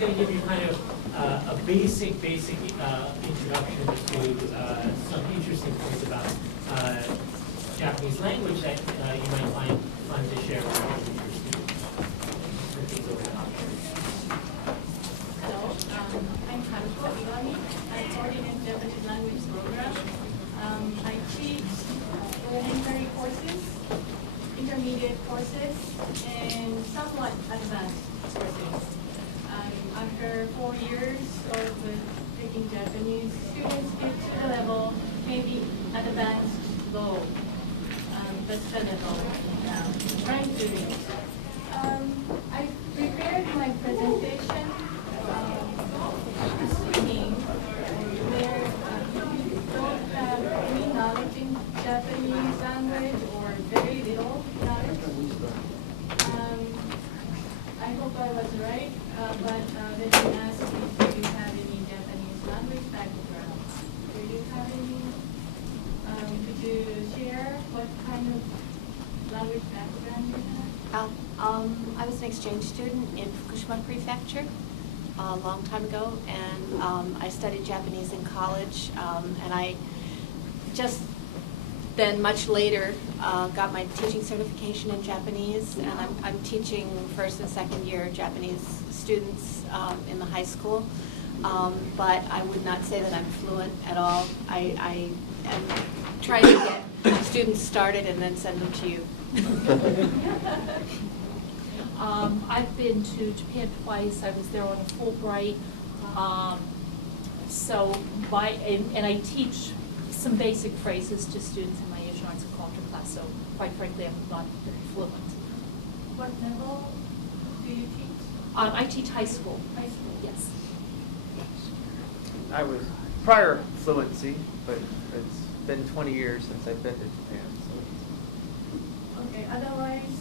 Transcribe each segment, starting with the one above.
going to give you kind of a basic introduction to some interesting things about Japanese language that you might find fun to share with your students. Hello, I'm Haruko Iwami. I coordinate Japanese language program. I teach elementary courses, intermediate courses, and somewhat advanced courses. After 4 years of taking Japanese, students get to the level maybe advanced low. That's the level now. Trying to reach. I prepared my presentation assuming where you don't have any knowledge in Japanese language or very little knowledge. I hope I was right, but let me ask if you have any Japanese language background. Do you have any? Could you share what kind of language background you have? I was an exchange student in Fukushima Prefecture a long time ago, and I studied Japanese in college, and I just then much later got my teaching certification in Japanese, and I'm teaching first and second year Japanese students in the high school, but I would not say that I'm fluent at all. I am trying to get students started and then send them to you. I've been to Japan twice. I was there on a Fulbright. And I teach some basic phrases to students in my Asian Arts and Culture class, so quite frankly, I'm not very fluent. What level do you teach? I teach high school. High school. Yes. I was prior fluency, but it's been 20 years since I've been to Japan. So. Okay, otherwise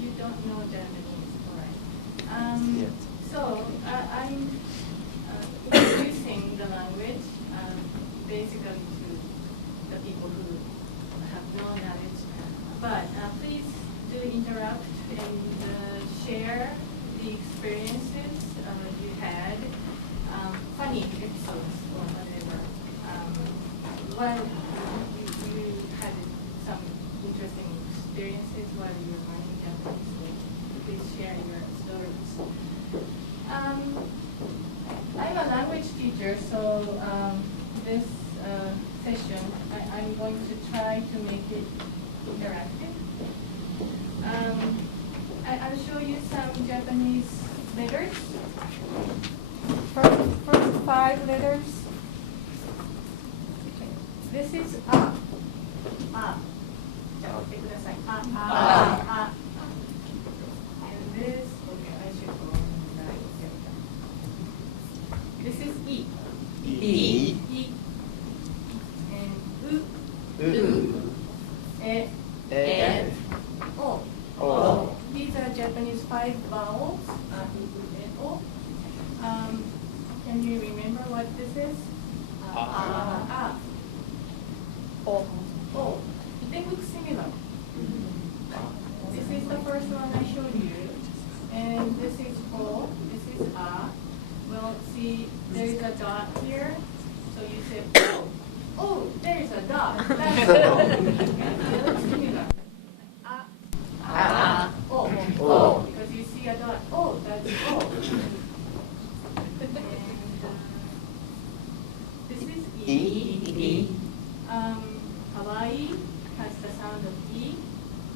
you don't know Japanese, all right. Yes. So I'm introducing the language basically to the people who have no knowledge. But please do interrupt and share the experiences you had, funny episodes or whatever. While you had some interesting experiences while you were learning Japanese, so please share your stories. I'm a language teacher, so this session, I'm going to try to make it interactive. I'll show you some Japanese letters. First 5 letters. This is a. A. A. And this, okay, I should go right. This is E. E. E. And U. U. E. E. O. O. These are Japanese 5 vowels. O. Can you remember what this is? A. Oh. O. They look similar. This is the first one I showed you. And this is O. This is A. Well, see, there is a dot here. So you say, oh, oh, there is a dot. That's O. They look similar. A. O. O. Because you see a dot. Oh, that's O. And this is E. Hawaii has the sound of E,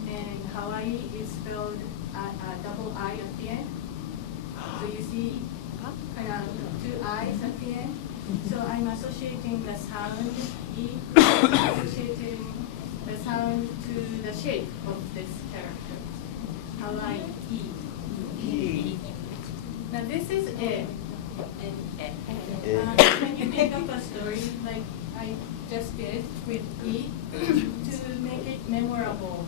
and Hawaii is spelled a double I at the end. So you see kind of 2 I's at the end. So I'm associating the sound E, associating the sound to the shape of this character. Hawaii, E. E. Now this is E. Can you make up a story like I just did with E to make it memorable?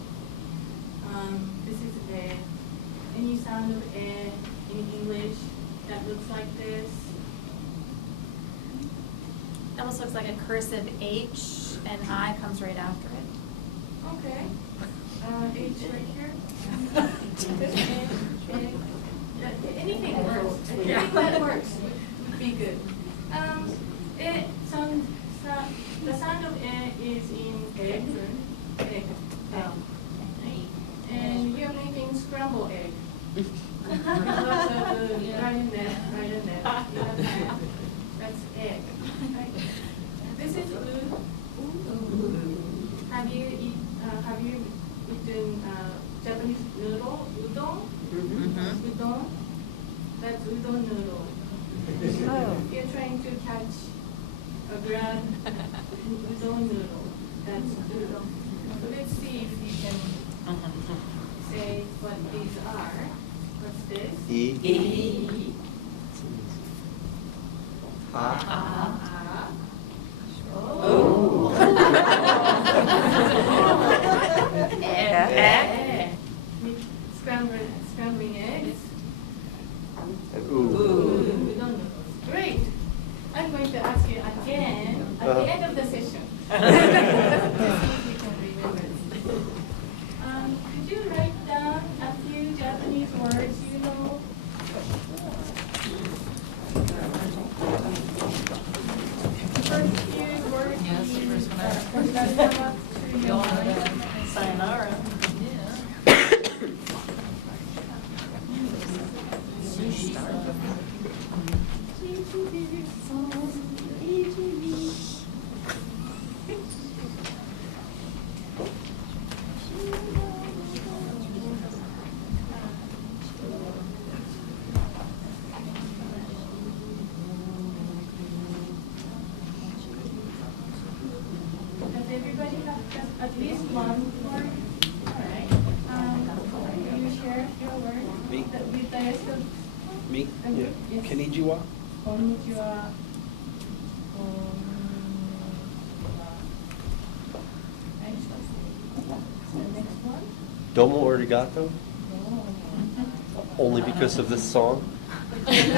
This is E. Any sound of E in English that looks like this? It almost looks like a cursive H, and I comes right after it. Okay. H right here. And anything works. That works. Would be good. The sound of egg is in egg. Egg. And you're making scrambled egg. Lots of right there. That's egg. Right. This is food. Have you eaten Japanese noodle? Udon? Udon? That's udon noodle. You're trying to catch a grab udon noodle. That's udon. So let's see if you can say what these are. What's this? E. Oh. Scrambling eggs. We don't know. Great. I'm going to ask you again at the end of the session. To see if you can remember. Could you write down a few Japanese words you know? First few words Sayonara. Does everybody have at least one word? All right. Can you share your word Me? with the rest of? Me? Yeah. Yes. Konnichiwa. Konnichiwa. Right. The next one. Domo arigato. Oh. Only because of this song. Very good.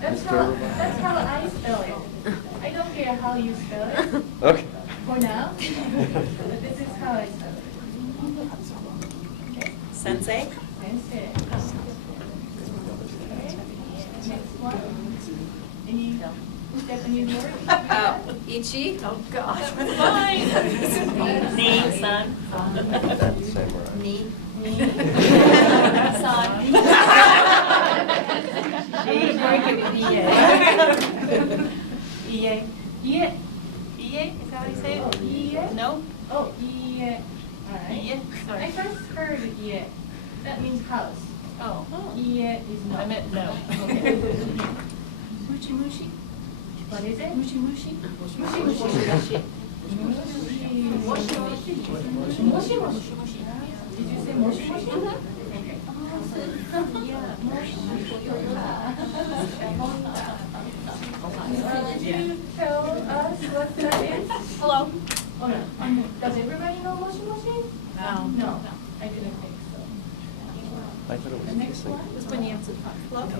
That's how I spell it. I don't care how you spell it Okay. for now. But this is how I spell it. Okay. Sensei. Sensei. Okay. Next one. Any Japanese word? Ichi? Oh, gosh. Fine. Name, son. That's samurai. Me. Son. Ie. Ie. Ie? Is that how you say it? Ie? No? Oh, ie. All right. Ie? Sorry. I first heard ie. That means house. Oh. Ie is no. I meant no. Okay. Mushi mushi? What is it? Mushi mushi? Mushi mushi. Moshi moshi. Did you say moshi moshi? Okay. Did you tell us what that is? Hello? Oh no. Does everybody know moshi moshi? No. No. I didn't think so. I thought it was The next kissing. one? That's when you answer the phone.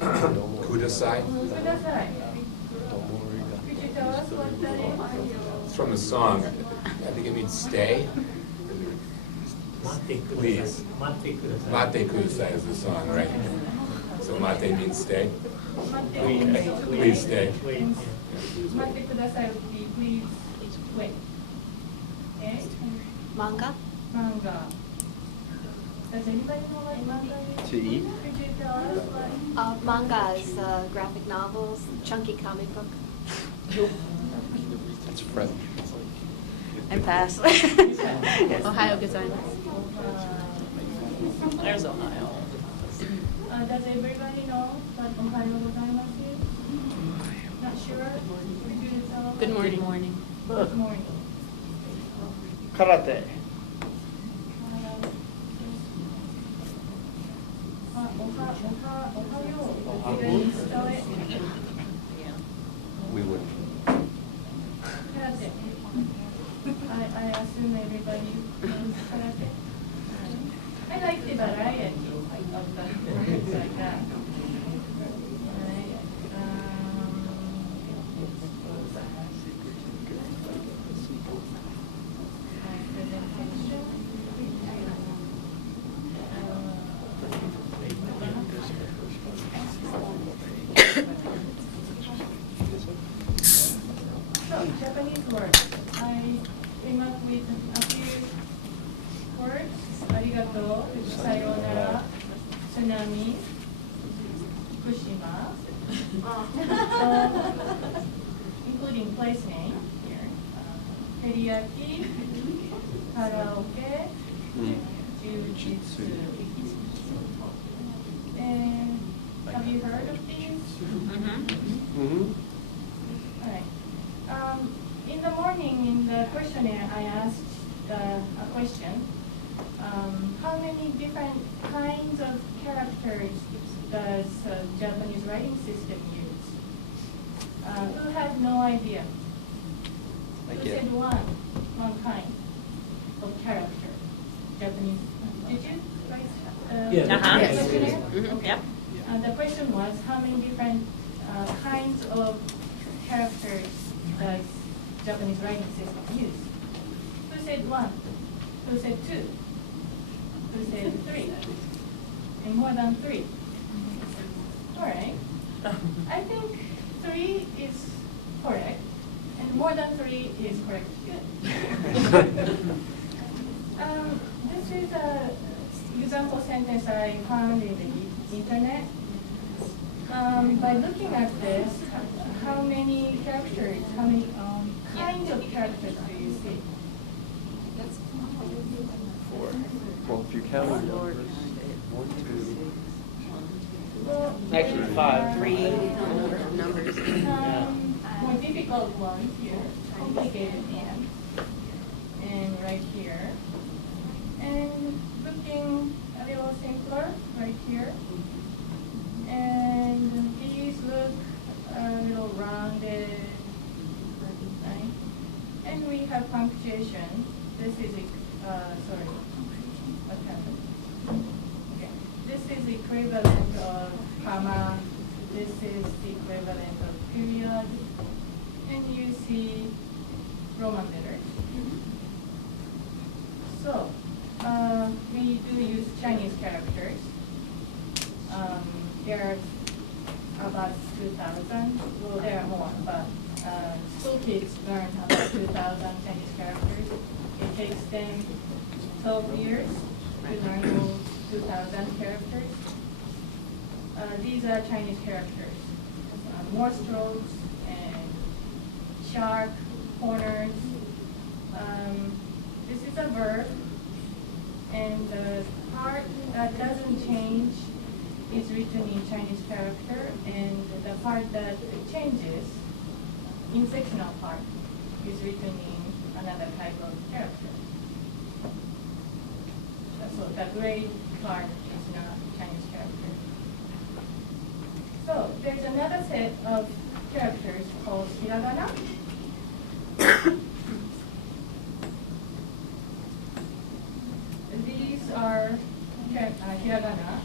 Hello? Kudasai. Kudasai. Domo arigato. Could you tell us what that is? It's from the song. I think it means stay. Please. Mate kudasai is the song, right? So mate means stay. Please stay. Mate kudasai would be please wait. Okay? Manga? Manga. Does anybody know what manga is? To eat? Could you tell us what? Manga is graphic novels, chunky comic book. It's French. And pass. Ohio gozaimasu. There's Ohio. Does everybody know what Ohio gozaimasu is? Not sure? Could you tell us? Good morning. Good morning. Karate. Ohio. Did I spell it? We would. Karate. I assume everybody knows karate. I like the variety of the things like that. Right. Presentation. came up with a few words. Arigato, sayonara, tsunami, Fukushima, including place name here. Teriyaki, karaoke, jujitsu. And have you heard of these? Mm-hmm. All right. In the morning, in the questionnaire, I asked a question. How many different kinds of characters does Japanese writing system use? Who had no idea? Who said one kind of character? Japanese. Did you write Yeah. Uh-huh. the Yes. questionnaire? Mhm. Okay. Yep. The question was, how many different kinds of characters does Japanese writing system use? Who said one? Who said two? Who said three? And more than three. All right. I think three is correct, and more than three is correct. Good. This is a example sentence I found in the internet. By looking at this, how many characters, how many kinds of characters do you see? Four. Well, if you're counting numbers, 1, 2. Well, Actually, there 5. are, Numbers. more difficult ones here, complicated ones, and right here. And looking a little simpler right here. And these look a little rounded, right? And we have punctuation. This is, sorry, what happened? Okay. This is equivalent of comma. This is the equivalent of period. And you see Roman letters. So, we do use Chinese characters. There are about 2,000. Well, there are more, but school kids learn about 2,000 Chinese characters. It takes them 12 years to learn those 2,000 characters. These are Chinese characters. More strokes and sharp corners. This is a verb, and the part that doesn't change is written in Chinese character, and the part that changes, inflectional part, is written in another type of character. So the gray part is not Chinese character. So there's another set of characters called hiragana. These are hiragana,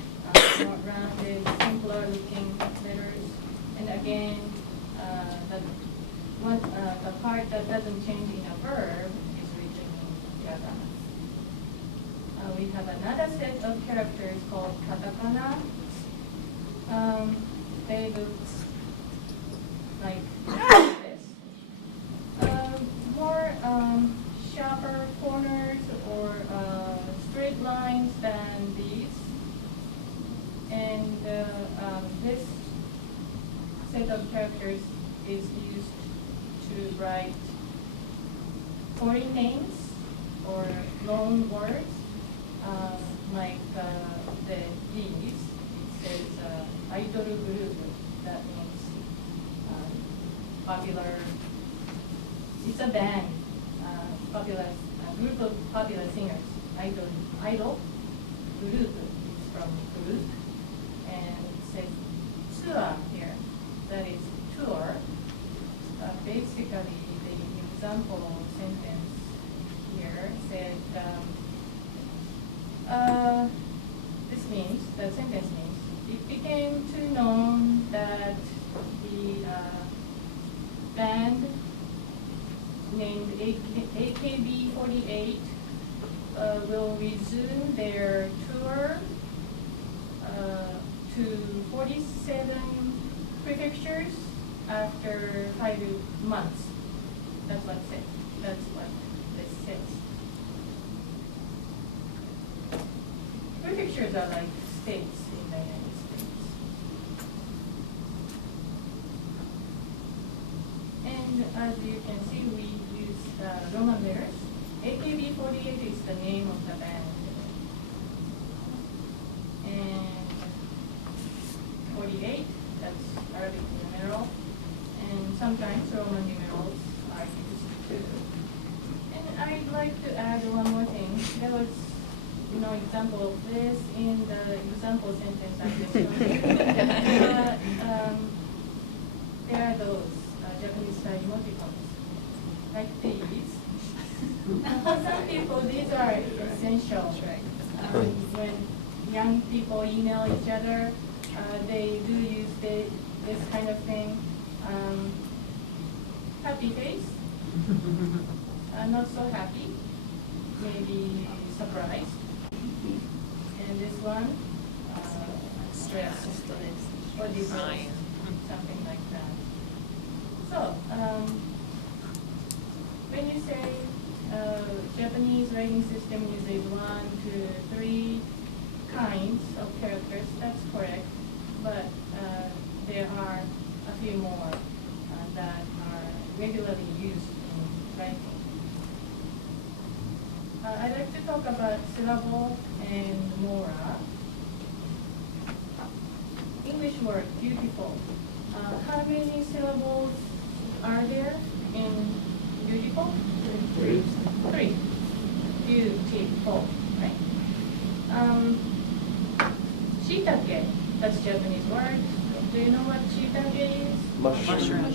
more rounded, simpler looking letters. And again, the part that doesn't change in a verb is written in hiragana. We have another set of characters called katakana. They look like this. More sharper corners or straight lines than these. And this set of characters is used to write foreign names or long words, like the these. It says idol group. That means popular. It's a band, popular group of popular singers. Idol group is from group, and it says tour here. That is tour. Basically, the example sentence here said, this means, the sentence means, it became too known that the band named AKB48 will resume their tour to 47 prefectures after 5 months. That's what it said. That's what this pictures are like states in the United States. And as you can see, we use Roman letters. AKB48 is the name of the band. And 48, that's Arabic numeral. And sometimes Roman numerals are used too. And I'd like to add one more thing. There was no example of this in the example sentence I just showed. There are those Japanese style emoticons, like these. For some people, these are essential. When young people email each other, they do use this kind of thing. Happy face, not so happy, maybe surprised. And this one, stressed or depressed, something like that. So, when you say Japanese writing system uses 1, 2, 3 kinds of characters, that's correct, but there are a few more that are regularly used in writing. I'd like to talk about syllable and mora. English word, beautiful. How many syllables are there in beautiful? 3. 3. Beautiful, right? Shiitake, that's Japanese word. Do you know what shiitake is? Mushroom,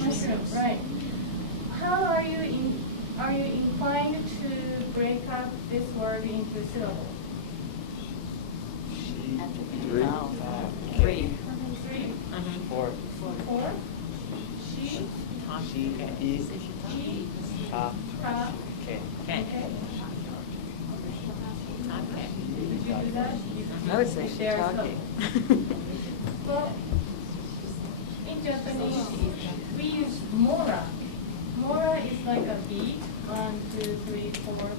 right. How are you inclined to break up this word into syllables? 3. 4. 4. She. Ta. Okay. Okay. Did you do that? I would say There's shiitake. Well, in Japanese, we use mora. Mora is like a beat, 1, 2, 3, 4,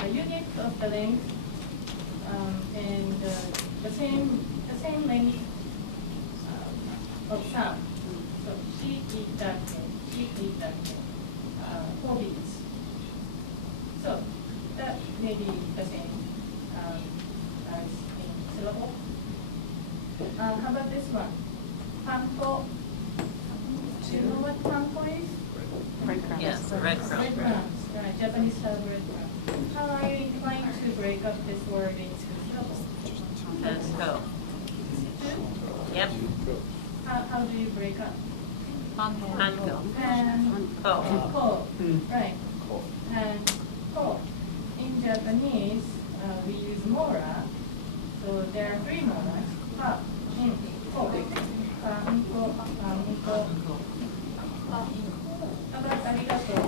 a unit of the length, and the same length of sound. So shiitake, 4 beats. So that may be the same as in syllable. How about this one? Panko. Do you know what panko is? Breadcrumbs. Yes, breadcrumbs. Breadcrumbs, right, Japanese style breadcrumbs. How are you inclined to break up this word into syllables? Panko. Two? Yep. How do you break up? Panko. Ko. Right. And ko. In Japanese, we use mora. So there are 3 moras. Pa, in, ko. Panko, panko. How about arigato?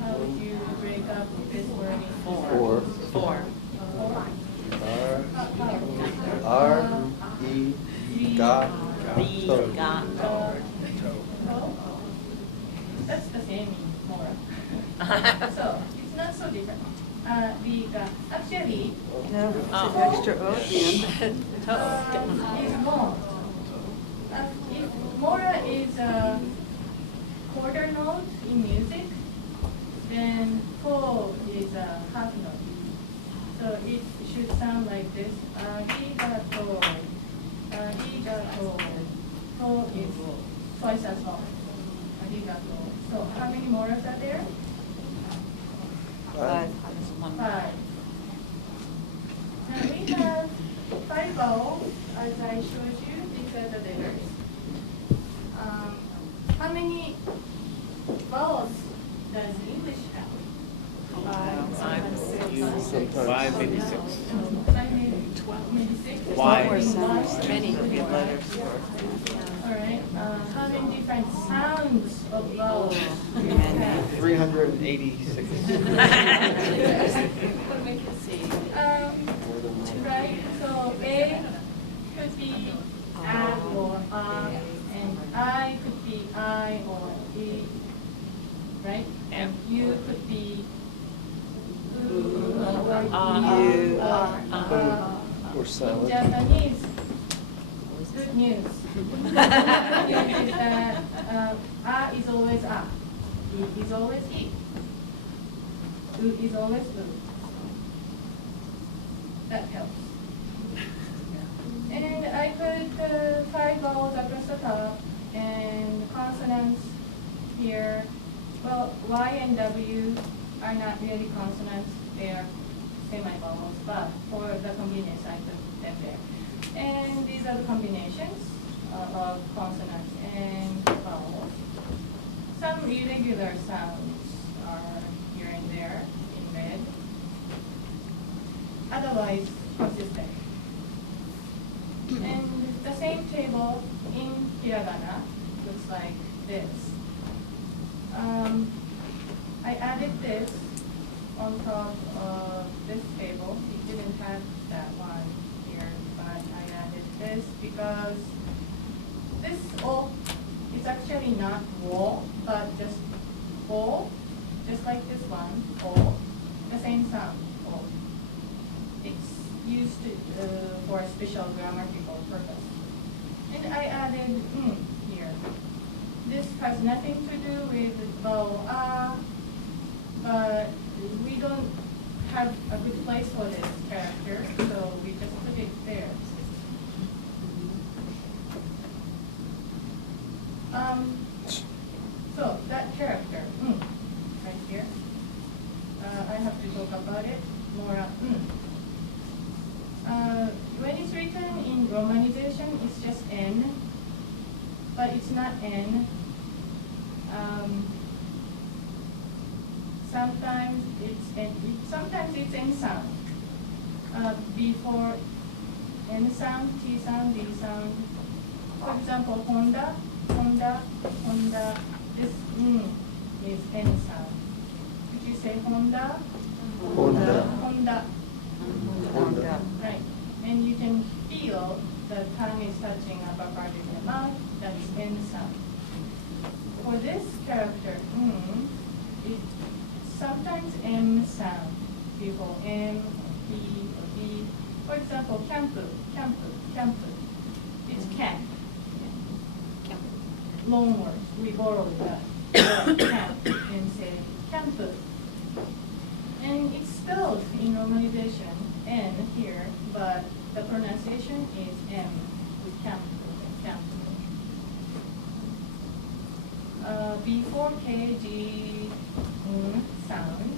How would you break up this word into 4. That's the same in mora. So it's not so different. Actually, No, it's an extra O at the end. is long. If mora is a quarter note in music, then ko is a half note. So it should sound like this. Arigato. Arigato. To is twice as long. Arigato. So how many moras are there? 5. 5. And we have 5 vowels, as I showed you. These are the letters. How many vowels does English have? 5, maybe 6. 5, maybe 12, maybe 6. Why? More sounds, many letters. All right. How many different sounds of vowels do you have? 386. Right. So A could be A or and I could be I or E, right? And U could be U or You. Or salad. In Japanese, good news. Good news is that is always I is always I. Is always U. That helps. And I put 5 vowels across the top and consonants here. Well, Y and W are not really consonants, they are semi-vowels, but for the convenience I put them there. And these are the combinations of consonants and vowels. Some irregular sounds are here and there in red. Otherwise, consistent. And the same table in hiragana looks like this. I added this on top of this table. It didn't have that one here, but I added this because this O is actually not wo, but just O, just like this one, O, the same sound, O. It's used for a special grammatical purpose. And I added here. This has nothing to do with vowel A, but we don't have a good place for this character, so we just put it there. So that character, right here, I have to talk about it more. When it's written in Romanization, it's just N, but it's not N. Sometimes it's N sound. Before N sound, T sound, D sound. For example, Honda, this is N sound. Could you say Honda? Honda. Right. And you can feel the tongue is touching upper part of the mouth. That's N sound. For this character, it's sometimes M sound before M, P, or B. For example, campu. It's camp. Long words. We borrow the camp and say campu. And it's spelled in Romanization N here, but the pronunciation is M with campu. Before K, G, sound,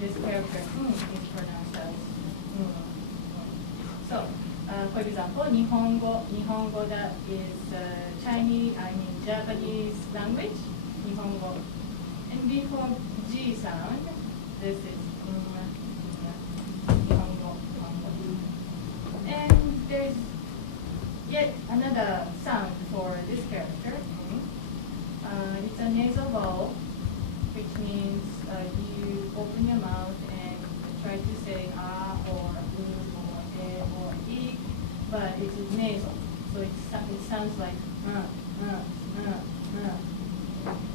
this character is pronounced as So, for example, Nihongo that is Japanese language, Nihongo. And before G sound, this is Nihongo. And there's yet another sound for this character. It's a nasal vowel, which means you open your mouth and try to say ah or or e or e, but it's nasal, so it sounds like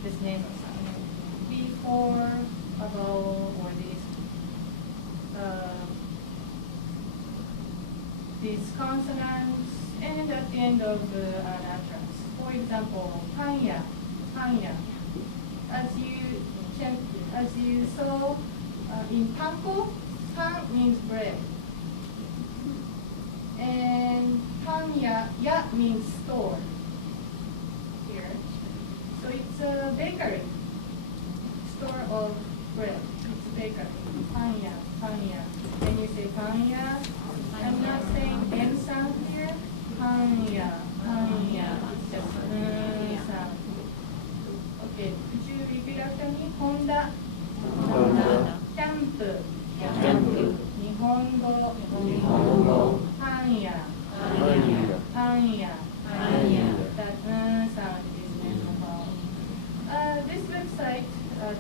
this nasal sound. Before a vowel or these consonants, and at the end of an utterance. For example, panya. As you saw in panko, pan means bread, and panya ya means store here. So it's a bakery, store of bread. It's a bakery. Panya. When you say panya, I'm not saying N sound here. Panya. It's just sound. Okay, could you repeat after me? Honda. Camp. Nihongo. Panya. That sound is nasal. This website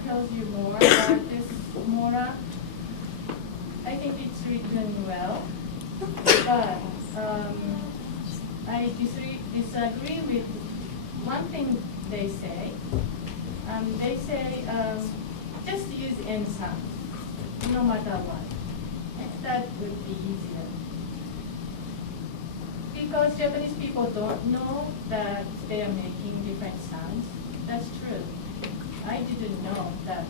tells you more about this mora. I think it's written well, but I disagree with one thing they say. They say just use N sound. no matter what. That would be easier. Because Japanese people don't know that they are making different sounds. That's true. I didn't know that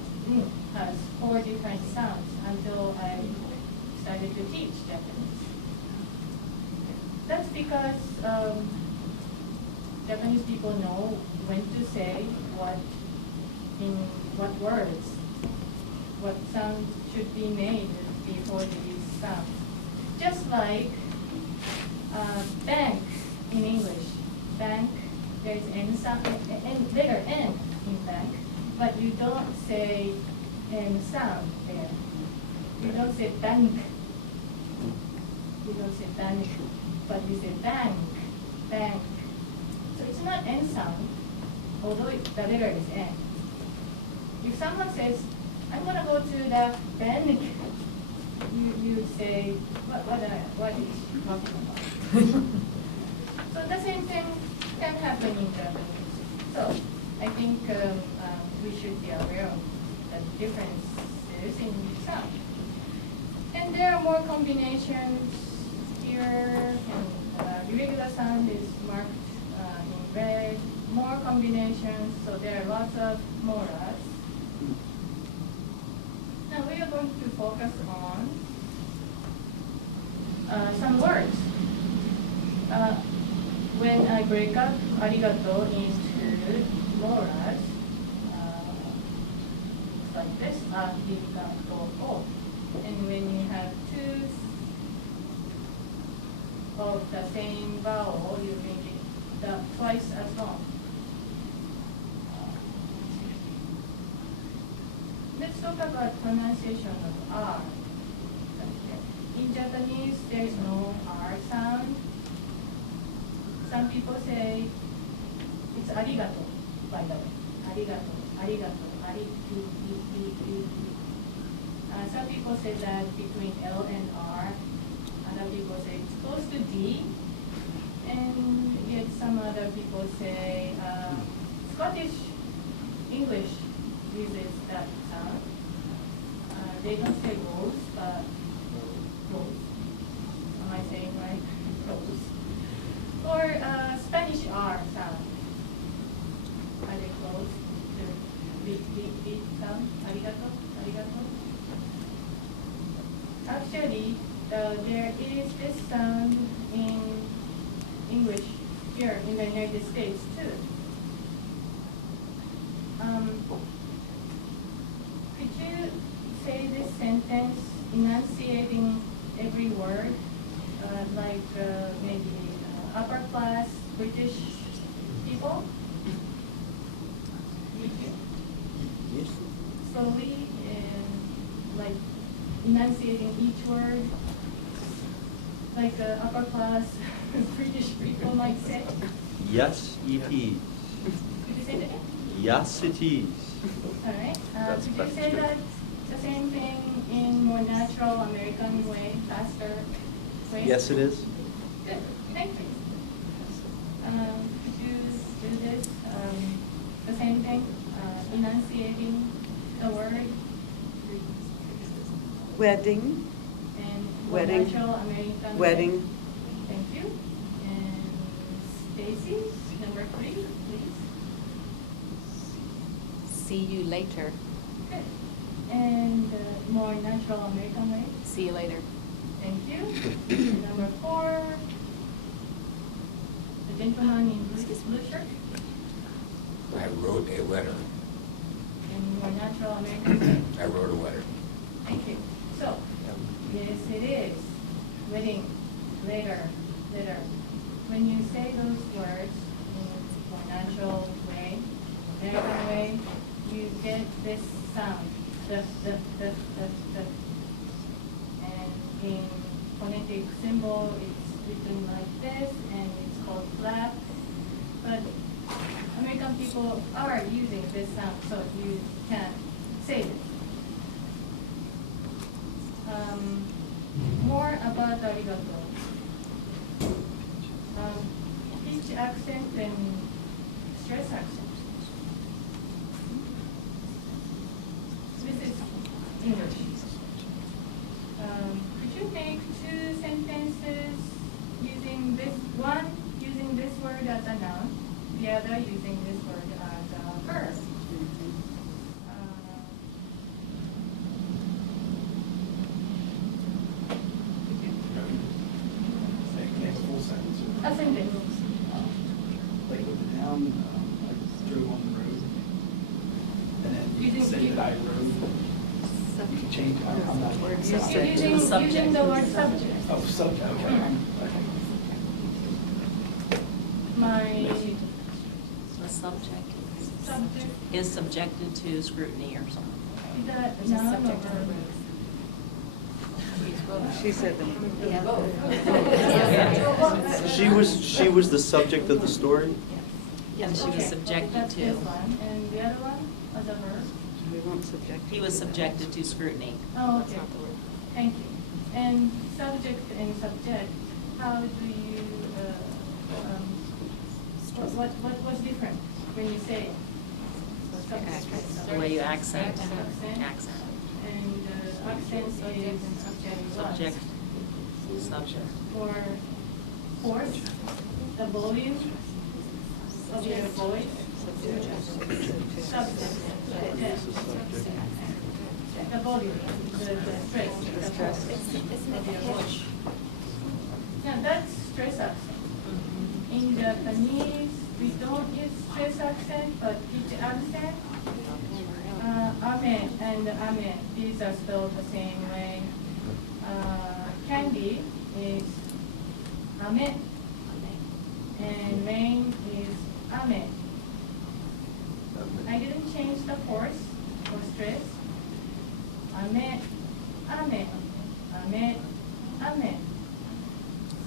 has 4 different sounds until I started to teach Japanese. That's because Japanese people know when to say what in what words, what sound should be made before they use sound. Just like bank in English. Bank, there is N sound, letter N in bank, but you don't say N sound there. You don't say bank. You don't say bank, but you say bank, bank. So it's not N sound, although the letter is N. If someone says, I'm going to go to the bank, you say, what is she talking about? So the same thing can happen in Japanese. So I think we should be aware of the differences in sound. And there are more combinations here, and irregular sound is marked in red. More combinations, so there are lots of moras. Now we are going to focus on some words. When I break up arigato into moras, like this, arigato. And when you have 2 of the same vowel, you make it twice as long. Let's talk about pronunciation of R. In Japanese, there is no R sound. Some people say it's arigato, by the way. Arigato, arigato, some people say that between L and R. Other people say it's close to D. And yet some other people say Scottish English uses that sound. They don't say rose, but rose. Am I saying right? Rose. Or Spanish R sound. Are they close to B sound? Arigato? Arigato? Actually, there is this sound in English here in the United States too. Could you say this sentence enunciating every word, like maybe upper class British people? Yes. Slowly and like enunciating each word, like upper class British people might say. Yes, it is. Could you say that again? Yes, it is. All right. That's Could you say better. that the same thing in more natural American way, faster way? Yes, it is. Good. Thank you. Could you do this? The same thing, enunciating the word Wedding, and more Wedding. natural American way. wedding, Thank you. And Stacy, number 3, please. See you later. Good. And more natural American way. See you later. Thank you. Number 4, the gentleman in blue shirt. I wrote a letter. And more natural American way. I wrote a letter. Thank you. So, yes, it is. Wedding, later, later. When you say those words in a more natural way, American way, you get this sound. The. And in phonetic symbol, it's written like this, and it's called flap. But American people are using this sound, so you can say it. More about arigato. Pitch accent and stress accent. This is English. Change, I'm not. Using the word subject. Oh, subject, okay. My The subject subject, is subjected to scrutiny or something. is that noun or verb? She said them. She was the subject of the story? And she was Okay, subjected that's to, this one. And the other one, as a verb? We won't subject. he was subjected to scrutiny. Oh, okay. Thank you. And subject and subject, how do you, what's different when you say it? Subject. The way you accent. Accent. Accent. And accent is Subject. Subject. for force, the volume of your voice. Subject. The volume, the stress. The stress. of your voice. Now that's stress accent. In Japanese, we don't use stress accent, but pitch accent. Ame and ame, these are spelled the same way. Candy is ame, and rain is ame. I didn't change the force or stress. Ame, ame, ame, ame.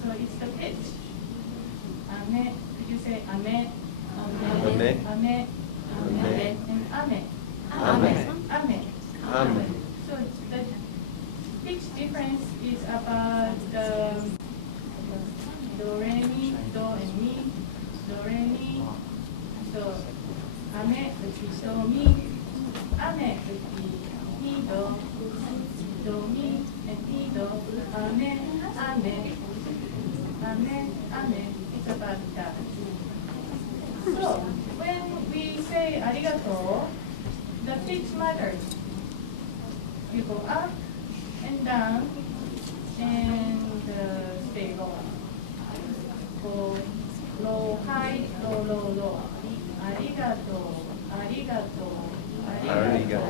So it's the pitch. Ame, could you say ame? Ame. Ame, ame, and ame. Ame. So the pitch difference is about do, re, mi, do, and mi, do, re, mi. So ame would be do, mi, ame would be mi, do, mi, and mi, do, ame, ame, ame. It's about that. So when we say arigato, the pitch matters. You go up and down and stay low. Go low, high, low, low, low. Arigato, arigato, arigato.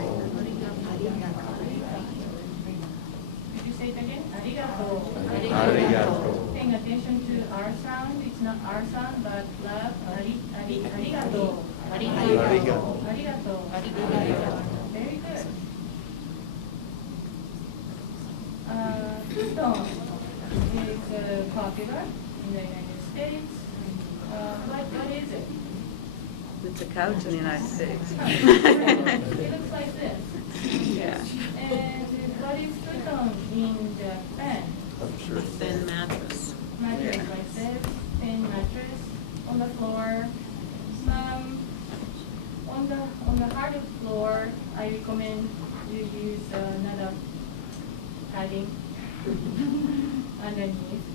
Could you say it again? Arigato. Arigato. Paying attention to our sound. It's not our sound, but love. Arigato. Arigato. Arigato. Very good. Futon is popular in the United States. What is it? It's a couch in the United States. It looks like this. Yeah. And what is futon in Japan? I'm sure. Thin mattress. Mattress like this, thin mattress on the floor. On the hard floor, I recommend you use another padding underneath.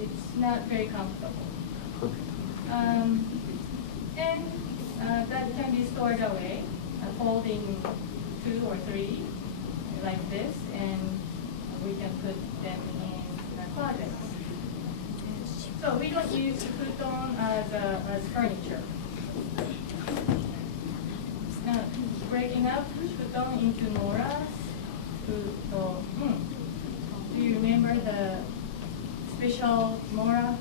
It's not very comfortable. And that can be stored away, folding 2 or 3 like this, and we can put them in the closet. So we don't use futon as furniture. Now, breaking up futon into moras. Do you remember the special mora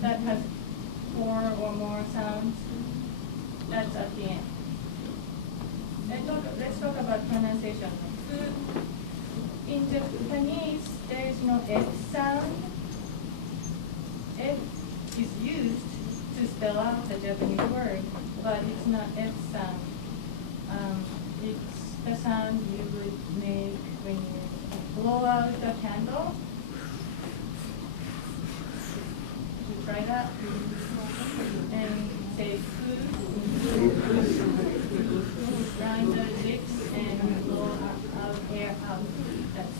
that has 4 or more sounds? That's at the end. Let's talk about pronunciation. In Japanese, there is no F sound. F is used to spell out the Japanese word, but it's not F sound. It's the sound you would make when you blow out the candle. You try that and say food. Grind the lips and blow out air out. That's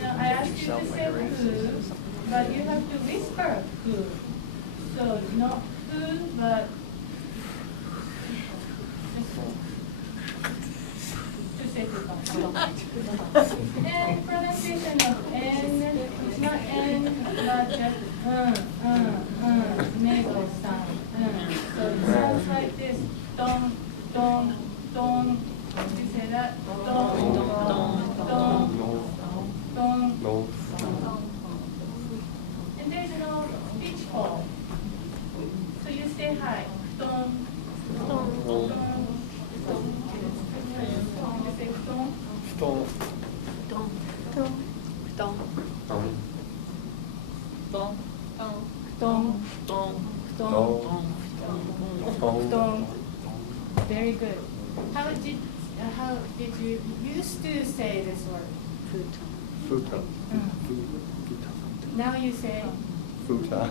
now I asked you to say food, but you have to whisper food. So not food, but to say food. And pronunciation of N is not N, but just nasal sound. So it sounds like this. Dong, dong, that. Dong, dong, dong, dong. No. And there's no pitch fall. So you stay high. Dong, dong, dong, dong. You say dong. Don't. Dong, dong, dong. Dong, Dong, dong, Dong. dong. dong. Very good. How did you used to say this word? Futon. Now you say Futon.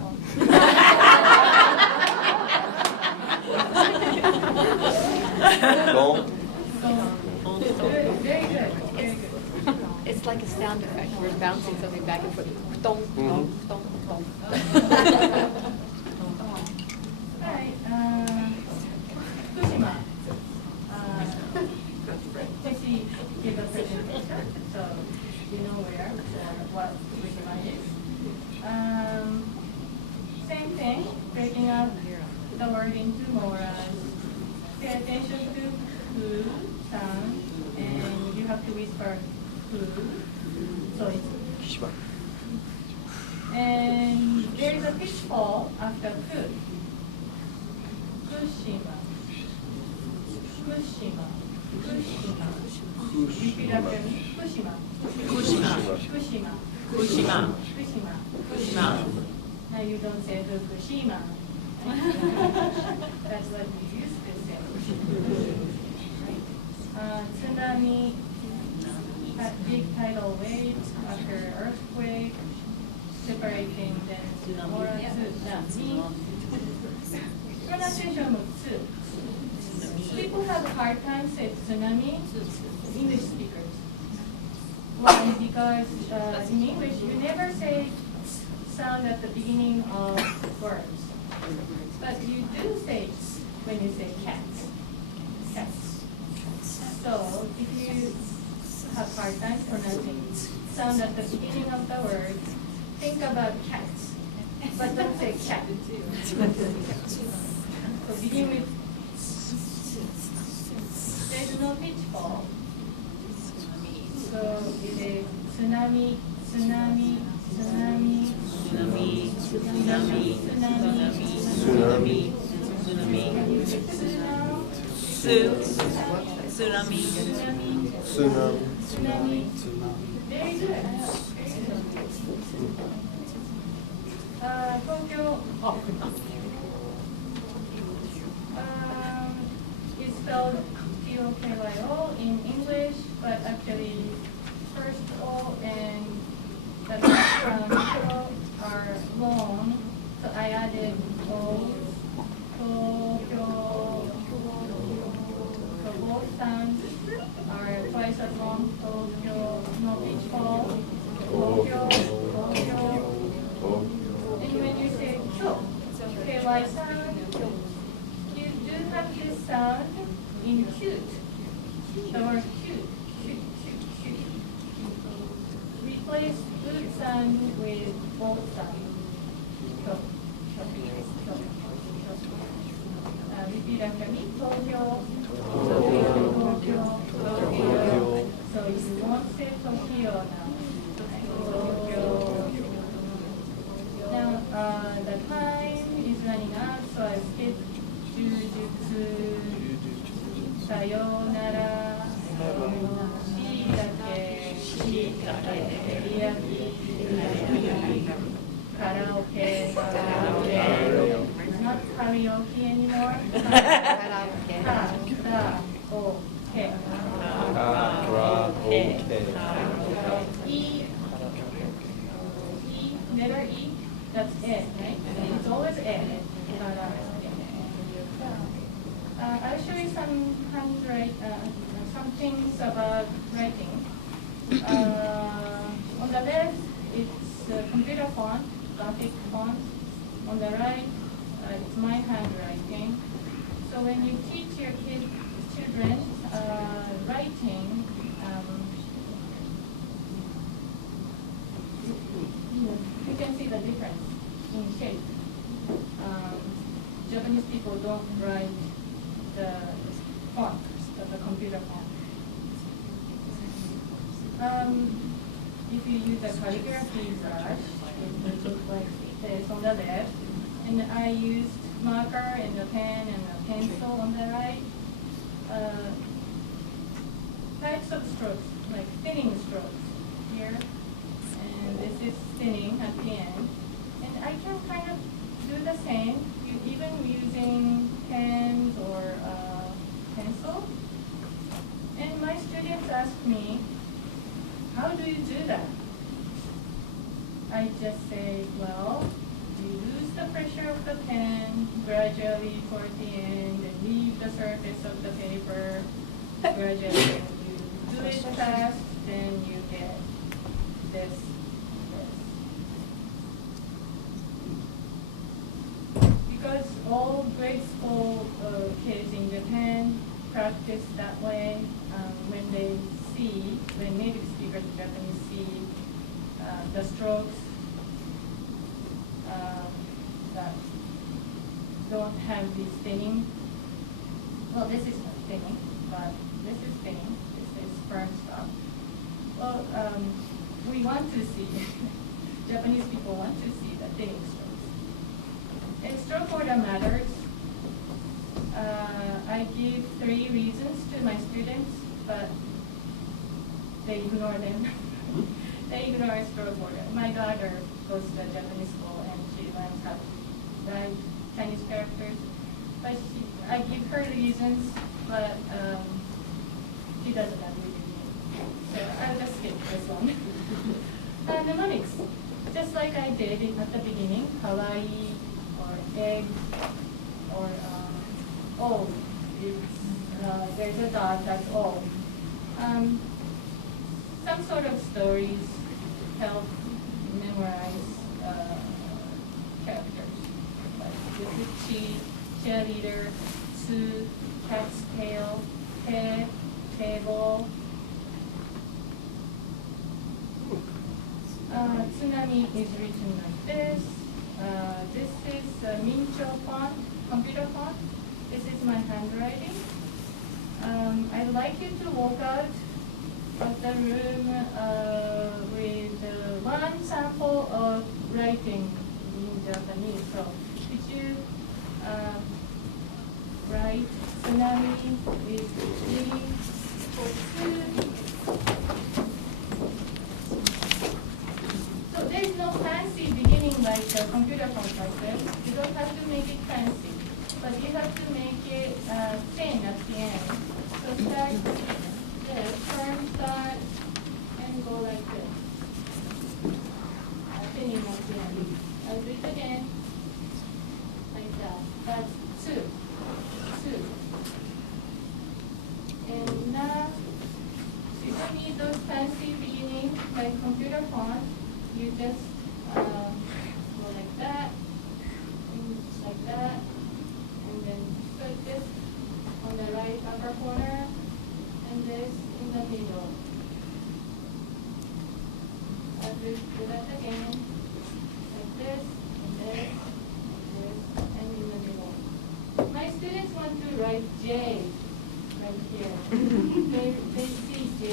Don't. Good, very good, very good. It's like a sound effect. We're bouncing something back and forth. Dong, dong, dong, dong. Right, Fukushima. Jesse gave a presentation, so you know where or what Fukushima is. Same thing, breaking up the word into moras. Pay attention to fu sound, and you have to whisper fu. So it's and there is a pitch fall after fu. Fukushima. Fukushima. Fukushima. Repeat after me. Fukushima. Fukushima. Fukushima. Fukushima. Fukushima. Fukushima. Now you don't say Fukushima. That's what we used to say. Tsunami, big tidal waves after earthquake, separating then mora tsunami. Pronunciation of tsu. People have a hard time saying tsunami, English speakers. Why? Because in English you never say sound at the beginning of words. But you do say when you say cats. Cats. So if you have hard time pronouncing sound at the beginning of the word, think about cats. But don't say cat. So begin with there's no pitch fall. So it is tsunami, tsunami, tsunami, Tsunami, tsunami, tsunami, Tsunami. tsunami. Can you say tsunami? Tsunami. Tsunami. Tsunami. Tsunami. Very good. Tokyo. It's spelled T-O-K-Y-O in English, but actually first O and the last are long, so I added O. Tokyo. So both sounds are twice as long. Tokyo, no pitch fall. Tokyo, Tokyo. And when you say kyo, KY sound, you do have this sound in cute. The word cute, cute, cute, cute. Replace good sound with both sounds. Kyo, kyo, kyo, kyo. Repeat after me. Tokyo, Tokyo, Tokyo. So you won't say Tokyo now. Tokyo. Now the time is running out, so I skip Jujutsu, Sayonara, Shiitake, Teriyaki, karaoke, It's not karaoke anymore. Karaoke. E, letter E, that's E, right? It's always E. I'll show you some some things about writing. On the left, it's computer font, graphic font. On the right, it's my handwriting. So when you teach your children writing, you can see the difference in shape. Japanese people don't write the font, the computer font. if you use a calligraphy brush, it would look like this on the left. And I used marker and a pen and a pencil on the right. Types of strokes, like thinning strokes here. And this is thinning at the end. And I can kind of do the same, even using pens or pencil. And my students ask me, how do you do that? I just say, well, you lose the pressure of the pen gradually toward the end and leave the surface of the paper gradually. You do it fast, then you get this. Because all grade school kids in Japan practice that way when native speakers in Japanese see the strokes that don't have this thinning. Well, this is not thinning, but this is thinning. This is firm stuff. Well, we want to see, Japanese people want to see the thinning strokes. And stroke order matters. I give 3 reasons to my students, but they ignore them. They ignore stroke order. My daughter goes to a Japanese school and she learns how to write Chinese characters. But I give her reasons, but she doesn't agree with me. So I'll just skip this one. Mnemonics. Just like I did at the beginning, kawaii or egg or oh, there's a dog, that's all. Some sort of stories help memorize characters. Like this is chi, cheerleader, tsu, cat's tail, te, table. Tsunami is written like this. This is Mincho font, computer font. This is my handwriting. I'd like you to walk out of the room with one sample of writing in Japanese. So could you write tsunami with 3 or 2? So there's no fancy beginning like the computer font like this. You don't have to make it fancy, but you have to make it thin at the end. So start this, firm start, and go like this. Thinning at the end. I'll do it again, like that. That's 2. And now, so you don't need those fancy beginnings like computer font. You just go like that, and just like that, and then put this on the right upper corner, and this in the middle. I'll do that again, like this, and in the middle. My students want to write J right here. they see J,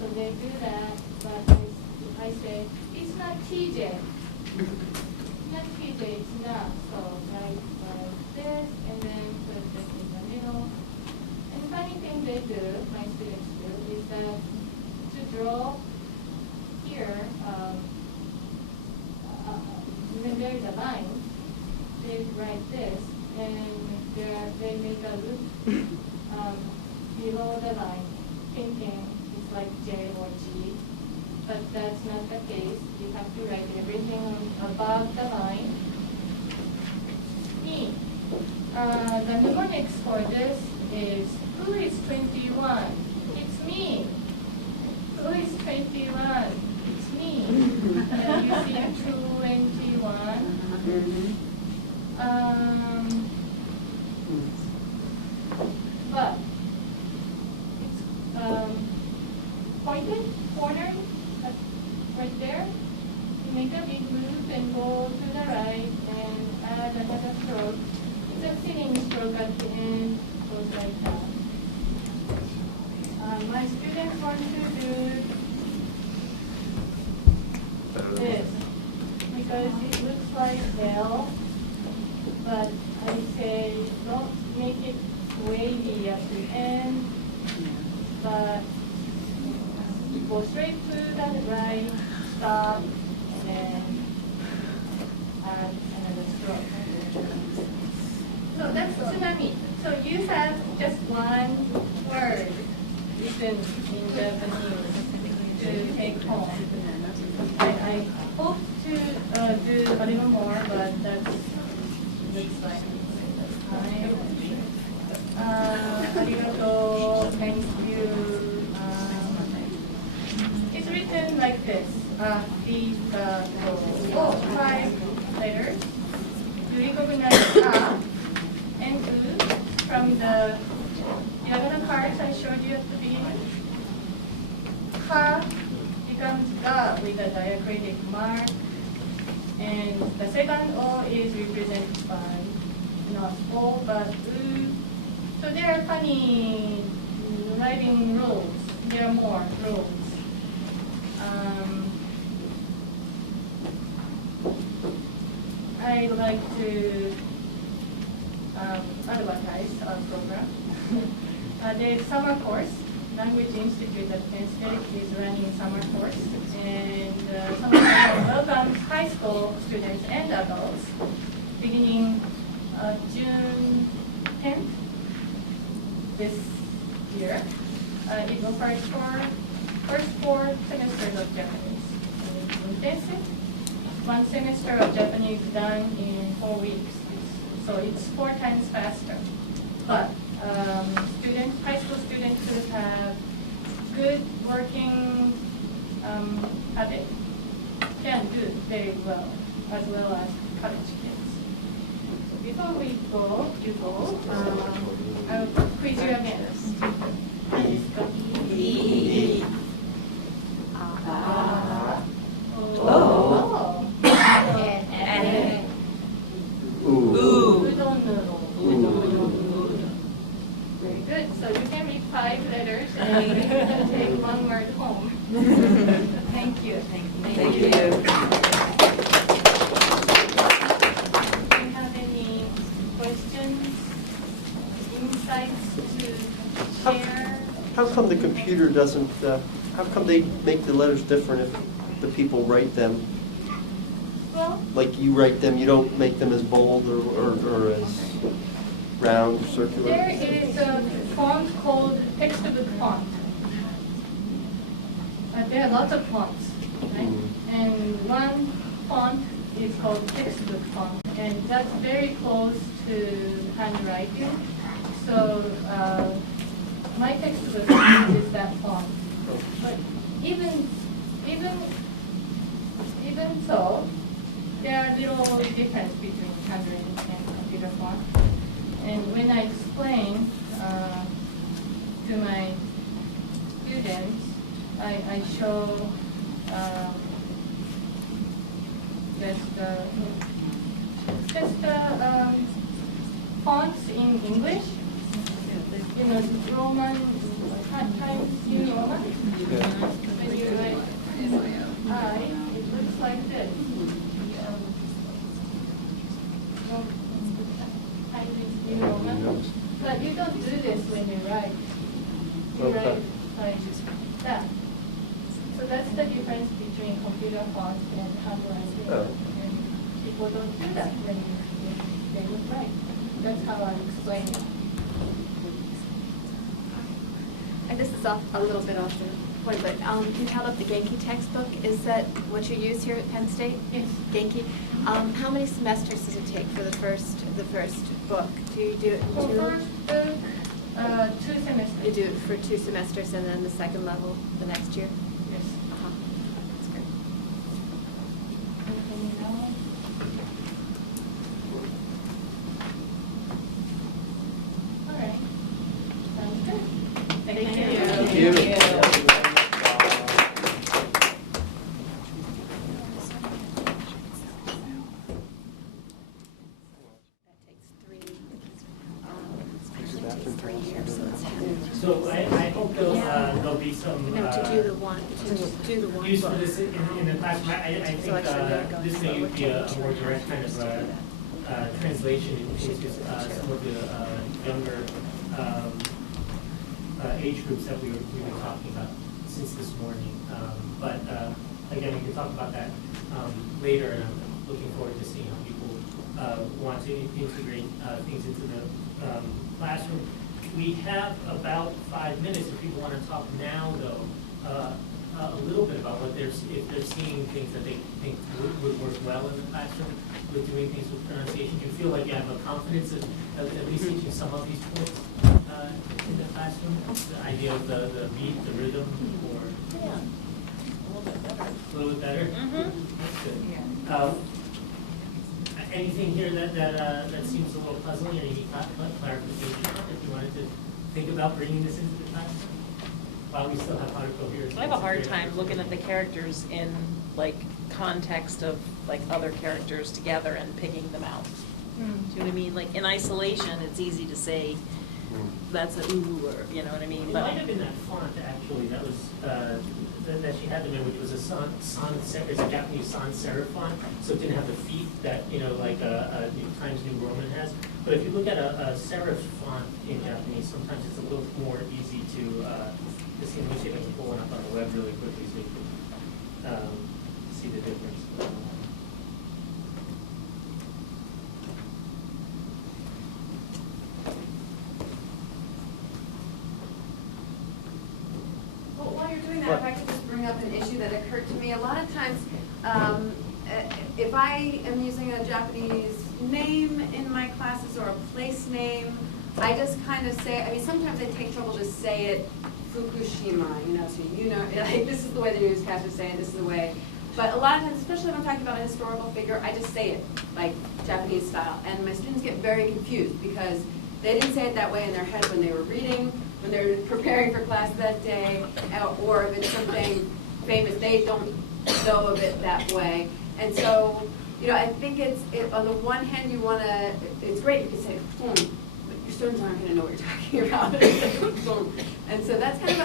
so they do that, but I say, it's not TJ. Not TJ, it's not. So write like this, and then put this in the middle. And funny thing they do, my students do, is that to draw here, when there is a line, they write this, and they make a loop below the line, thinking it's like J or G. But that's not the case. You have to write everything above the line. Me. The mnemonics for this is, who is 21? It's me. Who is 21? It's me. You see 21. But it's pointed, cornered, right there. You make a big loop and go to the right and add another stroke. It's a thinning stroke at the end, goes like that. My students want to do this because it looks like L, but I say don't make it wavy at the end, but go straight to that right, stop, and then add another stroke. So that's tsunami. So you have just one word written in Japanese to take home. I hope to do a little more, but that looks like time. Arigato, thank you. It's written like this. These 5 letters. You recognize A and U from the diagonal cards I showed you at the beginning. Ka becomes Ga with a diacritic mark. And the second O is represented by not O but U. So there are funny writing rules. There are more rules. I'd like to advertise our program. The summer course, Language Institute at Penn State is running summer course, and summer course welcomes high school students and adults beginning June 10th this year. It offers first 4 semesters of Japanese. It's intensive. 1 semester of Japanese done in 4 weeks. So it's 4 times faster. But high school students who have good working habit can do very well, as well as college kids. So before you go, I'll quiz you again. E. Very good. So you can read 5 letters and take 1 word home. Thank you. Thank you. Do you have any questions, insights to share? How come the computer doesn't, how come they make the letters different if the people write them? Well, Like you write them, you don't make them as bold or as round, circular? there is a font called textbook font. There are lots of fonts, right? And one font is called textbook font, and that's very close to handwriting. So my textbook is that font. But even so, there are little difference between handwriting and computer font. And when I explain to my students, I show just the fonts in English. You know, Roman times New Roman. When you write I, it looks like this. New Roman. But you don't do this when you write. You write like that. So that's the difference between computer font and handwriting. And people don't do that when they would write. That's how I explain it. And this is a little bit off the point, but you held up the Genki textbook. Is that what you use here at Penn State? Yes. Genki. How many semesters does it take for the first book? Do you do it in For 2? first book, 2 semesters. You do it for 2 semesters and then the second level the next year? Yes. That's great. Anything else? All right. Sounds good. Thank you. Thank you. That takes 3 years, so it's So I hope there'll be some. No, to do the one Use for book. this in the classroom. I think So actually, they're going this to may look be a at more direct kind of translation into some of the younger age groups that we were talking about since this morning. But again, we can talk about that later, and I'm looking forward to seeing how people want to integrate things into the classroom. We have about 5 minutes. If people want to talk now, though, a little bit about what if they're seeing things that they think would work well in the classroom with doing things with pronunciation. Do you feel like you have a confidence of at least teaching some of these points in the classroom? The idea of the beat, the rhythm, or Yeah, a little bit better. a little bit better? Mm-hmm. That's good. Anything here that seems a little puzzling, or you need clarification on, if you wanted to think about bringing this into the classroom? While we still have Haruko here. I have a hard time looking at the characters in like context of like other characters together and picking them out. Do you know what I mean? Like in isolation, it's easy to say that's a ooh, or you know what I mean? It But might have been that font actually that was that she had them in, which was a it's a Japanese sans serif font, so it didn't have the feet that like a Times New Roman has. But if you look at a serif font in Japanese, sometimes it's a little more easy to see. Let me see if I can pull one up on the web really quickly so you can see the difference. Well, while you're doing that, if I could just bring up an issue that occurred to me. A lot of times, if I am using a Japanese name in my classes or a place name, I just kind of say, I mean, sometimes I take trouble to say it Fukushima, so like, this is the way the newscasters say it, this is the way. But a lot of times, especially when I'm talking about a historical figure, I just say it like Japanese style. And my students get very confused because they didn't say it that way in their head when they were reading, when they were preparing for class that day, or if it's something famous, they don't know of it that way. And so, I think on the one hand, it's great, you can say, but your students aren't going to know what you're talking about. And so that's kind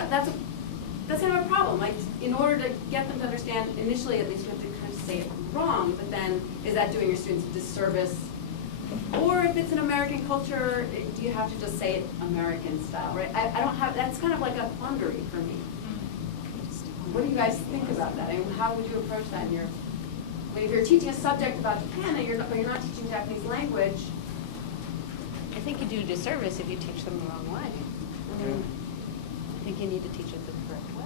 of a problem. Like, in order to get them to understand, initially at least, you have to kind of say it wrong, but then is that doing your students a disservice? Or if it's an American culture, do you have to just say it American style, right? I don't have, that's kind of like a quandary for me. What do you guys think about that? I mean, how would you approach that in your, if you're teaching a subject about Japan and you're not teaching Japanese language? I think you do a disservice if you teach them the wrong way. I think you need to teach it the correct way.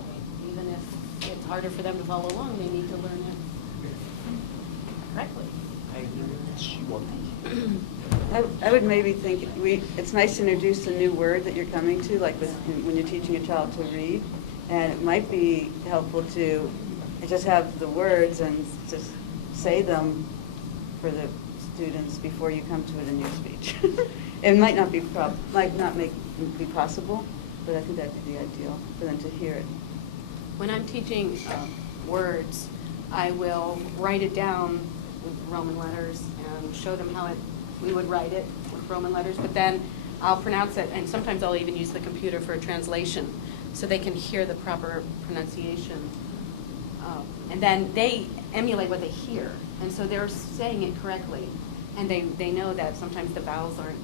Even if it's harder for them to follow along, they need to learn it correctly. I would maybe think it's nice to introduce a new word that you're coming to, like when you're teaching a child to read, and it might be helpful to just have the words and just say them for the students before you come to it in your speech. It might not be be possible, but I think that'd be the ideal for them to hear it. When I'm teaching words, I will write it down with Roman letters and show them how we would write it with Roman letters, but then I'll pronounce it, and sometimes I'll even use the computer for a translation so they can hear the proper pronunciation. And then they emulate what they hear, and so they're saying it correctly. And they know that sometimes the vowels aren't,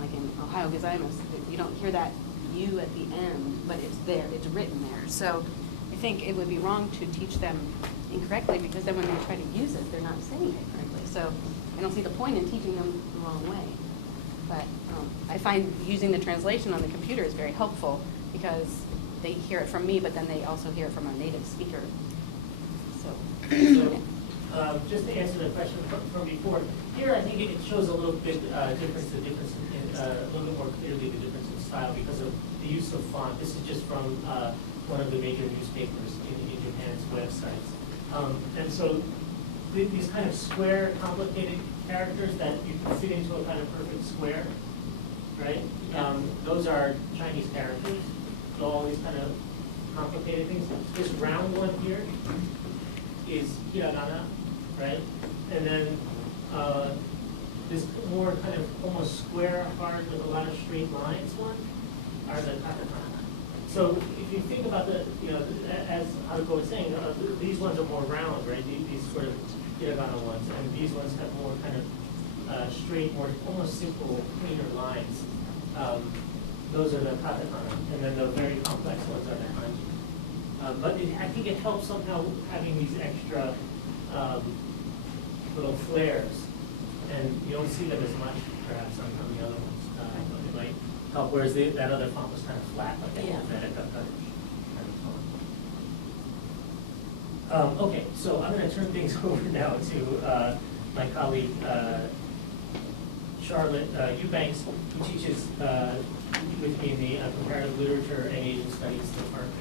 like in Ohio Gozaimasu, you don't hear that U at the end, but it's there, it's written there. So I think it would be wrong to teach them incorrectly, because then when they try to use it, they're not saying it correctly. So I don't see the point in teaching them the wrong way. But I find using the translation on the computer is very helpful, because they hear it from me, but then they also hear it from a native speaker. So just to answer the question from before, here I think it shows a little bit a little bit more clearly the difference in style because of the use of font. This is just from one of the major newspapers in Japan's websites. And so these kind of square, complicated characters that you can fit into a kind of perfect square, right? Those are Chinese characters. So all these kind of complicated things. This round one here is hiragana, right? And then this more kind of almost square, hard with a lot of straight lines one are the katakana. So if you think about the, as Haruko was saying, these ones are more round, right? These sort of hiragana ones, and these ones have more kind of straight, more almost simple, cleaner lines. Those are the katakana, and then the very complex ones are the kanji. But I think it helps somehow having these extra little flares, and you don't see them as much perhaps on the other ones. It might help, whereas that other font was kind of flat, like that kind of font. Okay, so I'm going to turn things over now to my colleague Charlotte Eubanks, who teaches with me in the comparative literature and Asian studies department.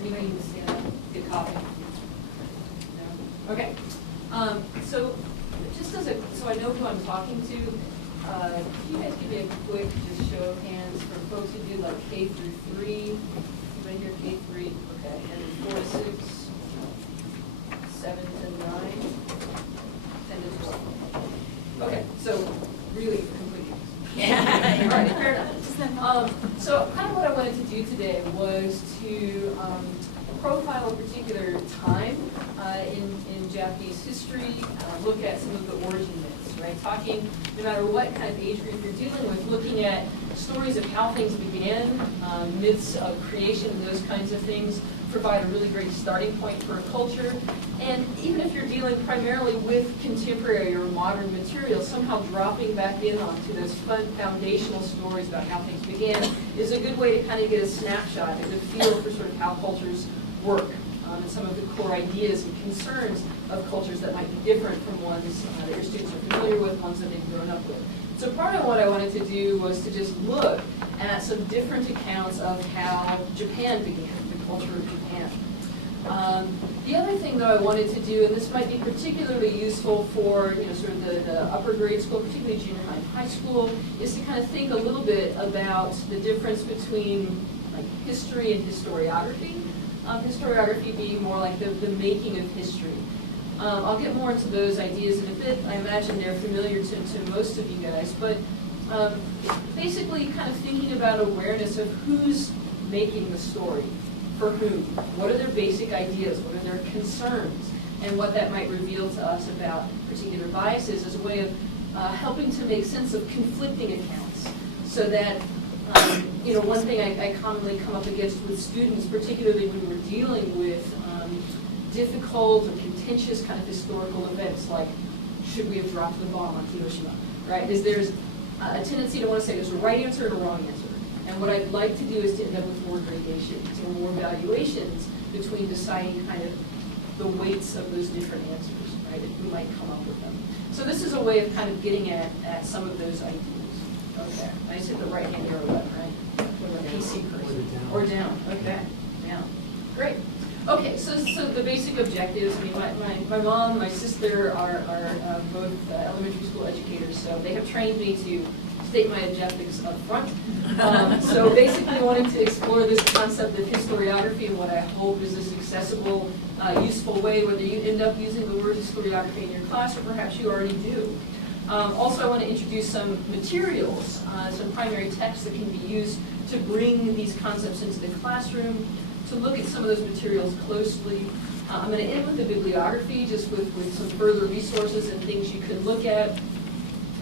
Anybody need to stand up, get coffee? No? Okay. So just so I know who I'm talking to, can you guys give me a quick just show of hands for folks who do like K through 3? Anybody here K 3? Okay. And 4 to 6, 7 to 9, 10 to 12. Okay. So really completely. Yeah. All right. Fair enough. So kind of what I wanted to do today was to profile a particular time in Japanese history, look at some of the origin myths, right? Talking, no matter what kind of age group you're dealing with, looking at stories of how things began, myths of creation, and those kinds of things provide a really great starting point for a culture. And even if you're dealing primarily with contemporary or modern material, somehow dropping back in onto those fun foundational stories about how things began is a good way to kind of get a snapshot and a feel for sort of how cultures work, and some of the core ideas and concerns of cultures that might be different from ones that your students are familiar with, ones that they've grown up with. So part of what I wanted to do was to just look at some different accounts of how Japan began, the culture of Japan. The other thing that I wanted to do, and this might be particularly useful for sort of the upper grade school, particularly junior high and high school, is to kind of think a little bit about the difference between like history and historiography. Historiography being more like the making of history. I'll get more into those ideas in a bit. I imagine they're familiar to most of you guys, but basically kind of thinking about awareness of who's making the story, for whom, what are their basic ideas, what are their concerns, and what that might reveal to us about particular biases as a way of helping to make sense of conflicting accounts, so that one thing I commonly come up against with students, particularly when we're dealing with difficult or contentious kind of historical events, like should we have dropped the bomb on Hiroshima, right? Is there's a tendency to want to say there's a right answer and a wrong answer. And what I'd like to do is to end up with more gradations or more valuations between deciding kind of the weights of those different answers, right, and who might come up with them. So this is a way of kind of getting at some of those ideas. Okay, I just hit the right hand arrow button, right? Or the PC cursor. Or down, okay, down. Great. Okay, so the basic objectives, I mean, my mom, my sister are both elementary school educators, so they have trained me to state my objectives up front. So basically wanting to explore this concept of historiography and what I hope is this accessible, useful way, whether you end up using the word historiography in your class or perhaps you already do. Also, I want to introduce some materials, some primary texts that can be used to bring these concepts into the classroom, to look at some of those materials closely. I'm going to end with the bibliography, just with some further resources and things you could look at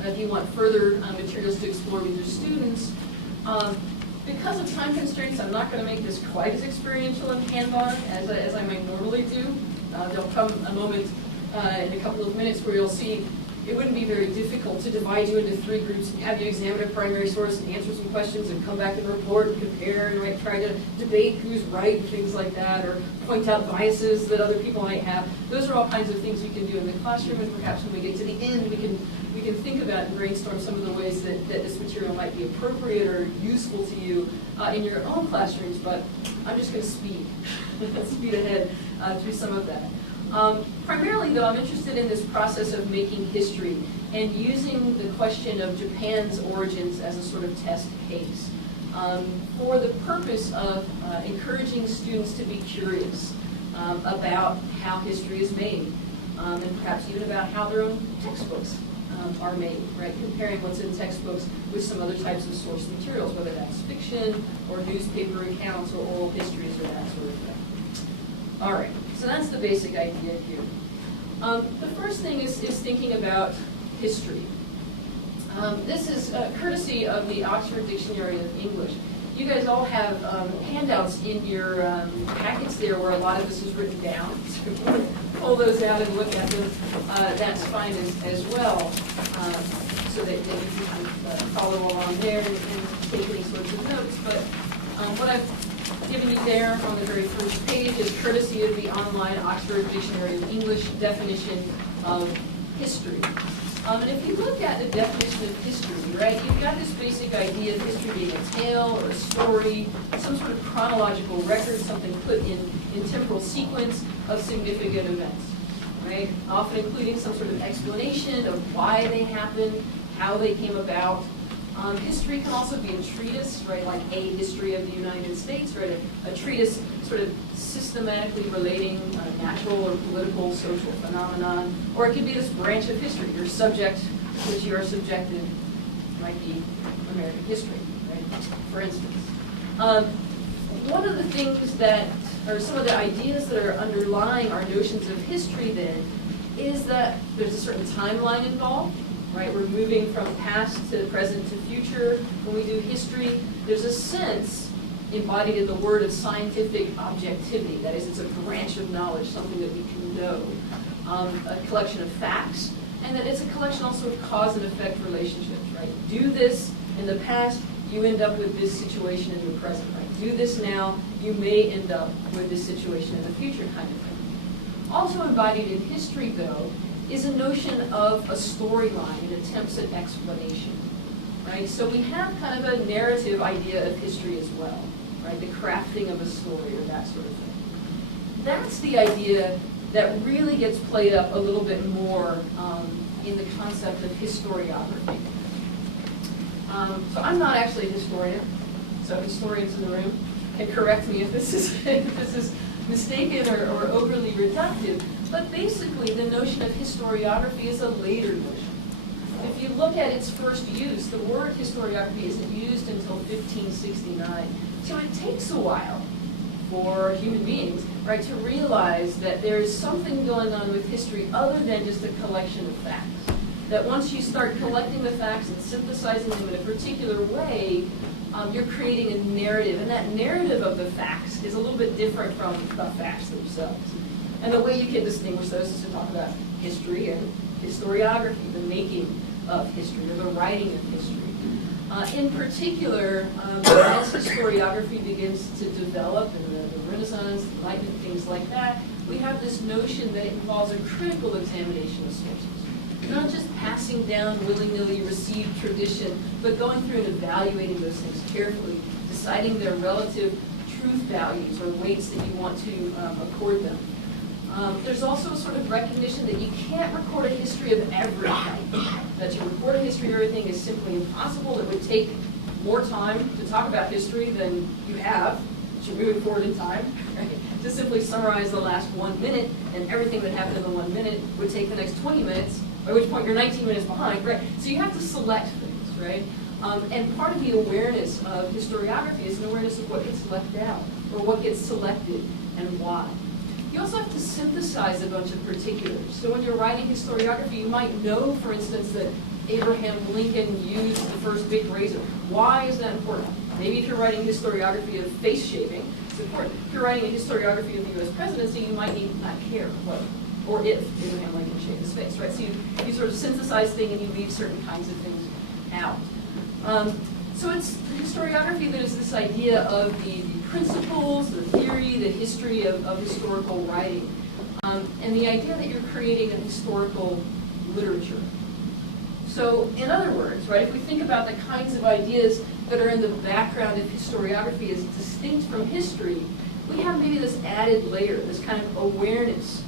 if you want further materials to explore with your students. Because of time constraints, I'm not going to make this quite as experiential and hands-on as I might normally do. There'll come a moment in a couple of minutes where you'll see it wouldn't be very difficult to divide you into 3 groups and have you examine a primary source and answer some questions and come back and report and compare and try to debate who's right and things like that, or point out biases that other people might have. Those are all kinds of things we can do in the classroom, and perhaps when we get to the end, we can think about and brainstorm some of the ways that this material might be appropriate or useful to you in your own classrooms. But I'm just going to speed ahead through some of that. Primarily, though, I'm interested in this process of making history and using the question of Japan's origins as a sort of test case for the purpose of encouraging students to be curious about how history is made, and perhaps even about how their own textbooks are made, right? Comparing what's in textbooks with some other types of source materials, whether that's fiction or newspaper accounts or oral histories or that sort of thing. All right, so that's the basic idea here. The first thing is thinking about history. This is courtesy of the Oxford Dictionary of English. You guys all have handouts in your packets there where a lot of this is written down. So if you want to pull those out and look at them, that's fine as well, so that you can follow along there and take any sorts of notes. But what I've given you there on the very first page is courtesy of the online Oxford Dictionary of English definition of history. And if you look at the definition of history, right, you've got this basic idea of history being a tale or a story, some sort of chronological record, something put in temporal sequence of significant events, right? Often including some sort of explanation of why they happened, how they came about. History can also be a treatise, right, like A History of the United States, right, a treatise sort of systematically relating natural or political, social phenomenon, or it could be this branch of history. Your subject to which you are subjected might be American history, right, for instance. One of the things that, or some of the ideas that are underlying our notions of history then, is that there's a certain timeline involved. Right, we're moving from past to present to future. When we do history, there's a sense embodied in the word of scientific objectivity. That is, it's a branch of knowledge, something that we can know. A collection of facts, and then it's a collection also of cause and effect relationships, right? Do this in the past, you end up with this situation in the present, right? Do this now, you may end up with this situation in the future, kind of thing. Also embodied in history, though, is a notion of a storyline and attempts at explanation, right? So we have kind of a narrative idea of history as well, right? The crafting of a story or that sort of thing. That's the idea that really gets played up a little bit more in the concept of historiography. So I'm not actually a historian, so historians in the room can correct me if this is mistaken or overly reductive. But basically, the notion of historiography is a later notion. If you look at its first use, the word historiography isn't used until 1569. So it takes a while for human beings, right, to realize that there is something going on with history other than just a collection of facts. That once you start collecting the facts and synthesizing them in a particular way, you're creating a narrative. And that narrative of the facts is a little bit different from the facts themselves. And the way you can distinguish those is to talk about history and historiography, the making of history or the writing of history. In particular, as historiography begins to develop in the Renaissance, the Enlightenment, things like that, we have this notion that it involves a critical examination of sources. Not just passing down willy-nilly received tradition, but going through and evaluating those things carefully, deciding their relative truth values or weights that you want to accord them. There's also a sort of recognition that you can't record a history of everything. That to record a history of everything is simply impossible. It would take more time to talk about history than you have, but you're moving forward in time. Right? To simply summarize the last 1 minute and everything that happened in the 1 minute would take the next 20 minutes, by which point you're 19 minutes behind, right? So you have to select things, right? And part of the awareness of historiography is an awareness of what gets left out, or what gets selected, and why. You also have to synthesize a bunch of particulars. So when you're writing historiography, you might know, for instance, that Abraham Lincoln used the first big razor. Why is that important? Maybe if you're writing historiography of face shaving, it's important. If you're writing a historiography of the U.S. presidency, you might need not care what, or if Abraham Lincoln shaved his face, right? So you sort of synthesize things and you leave certain kinds of things out. So it's historiography that is this idea of the principles, the theory, the history of historical writing, and the idea that you're creating a historical literature. So in other words, right, if we think about the kinds of ideas that are in the background of historiography as distinct from history, we have maybe this added layer, this kind of awareness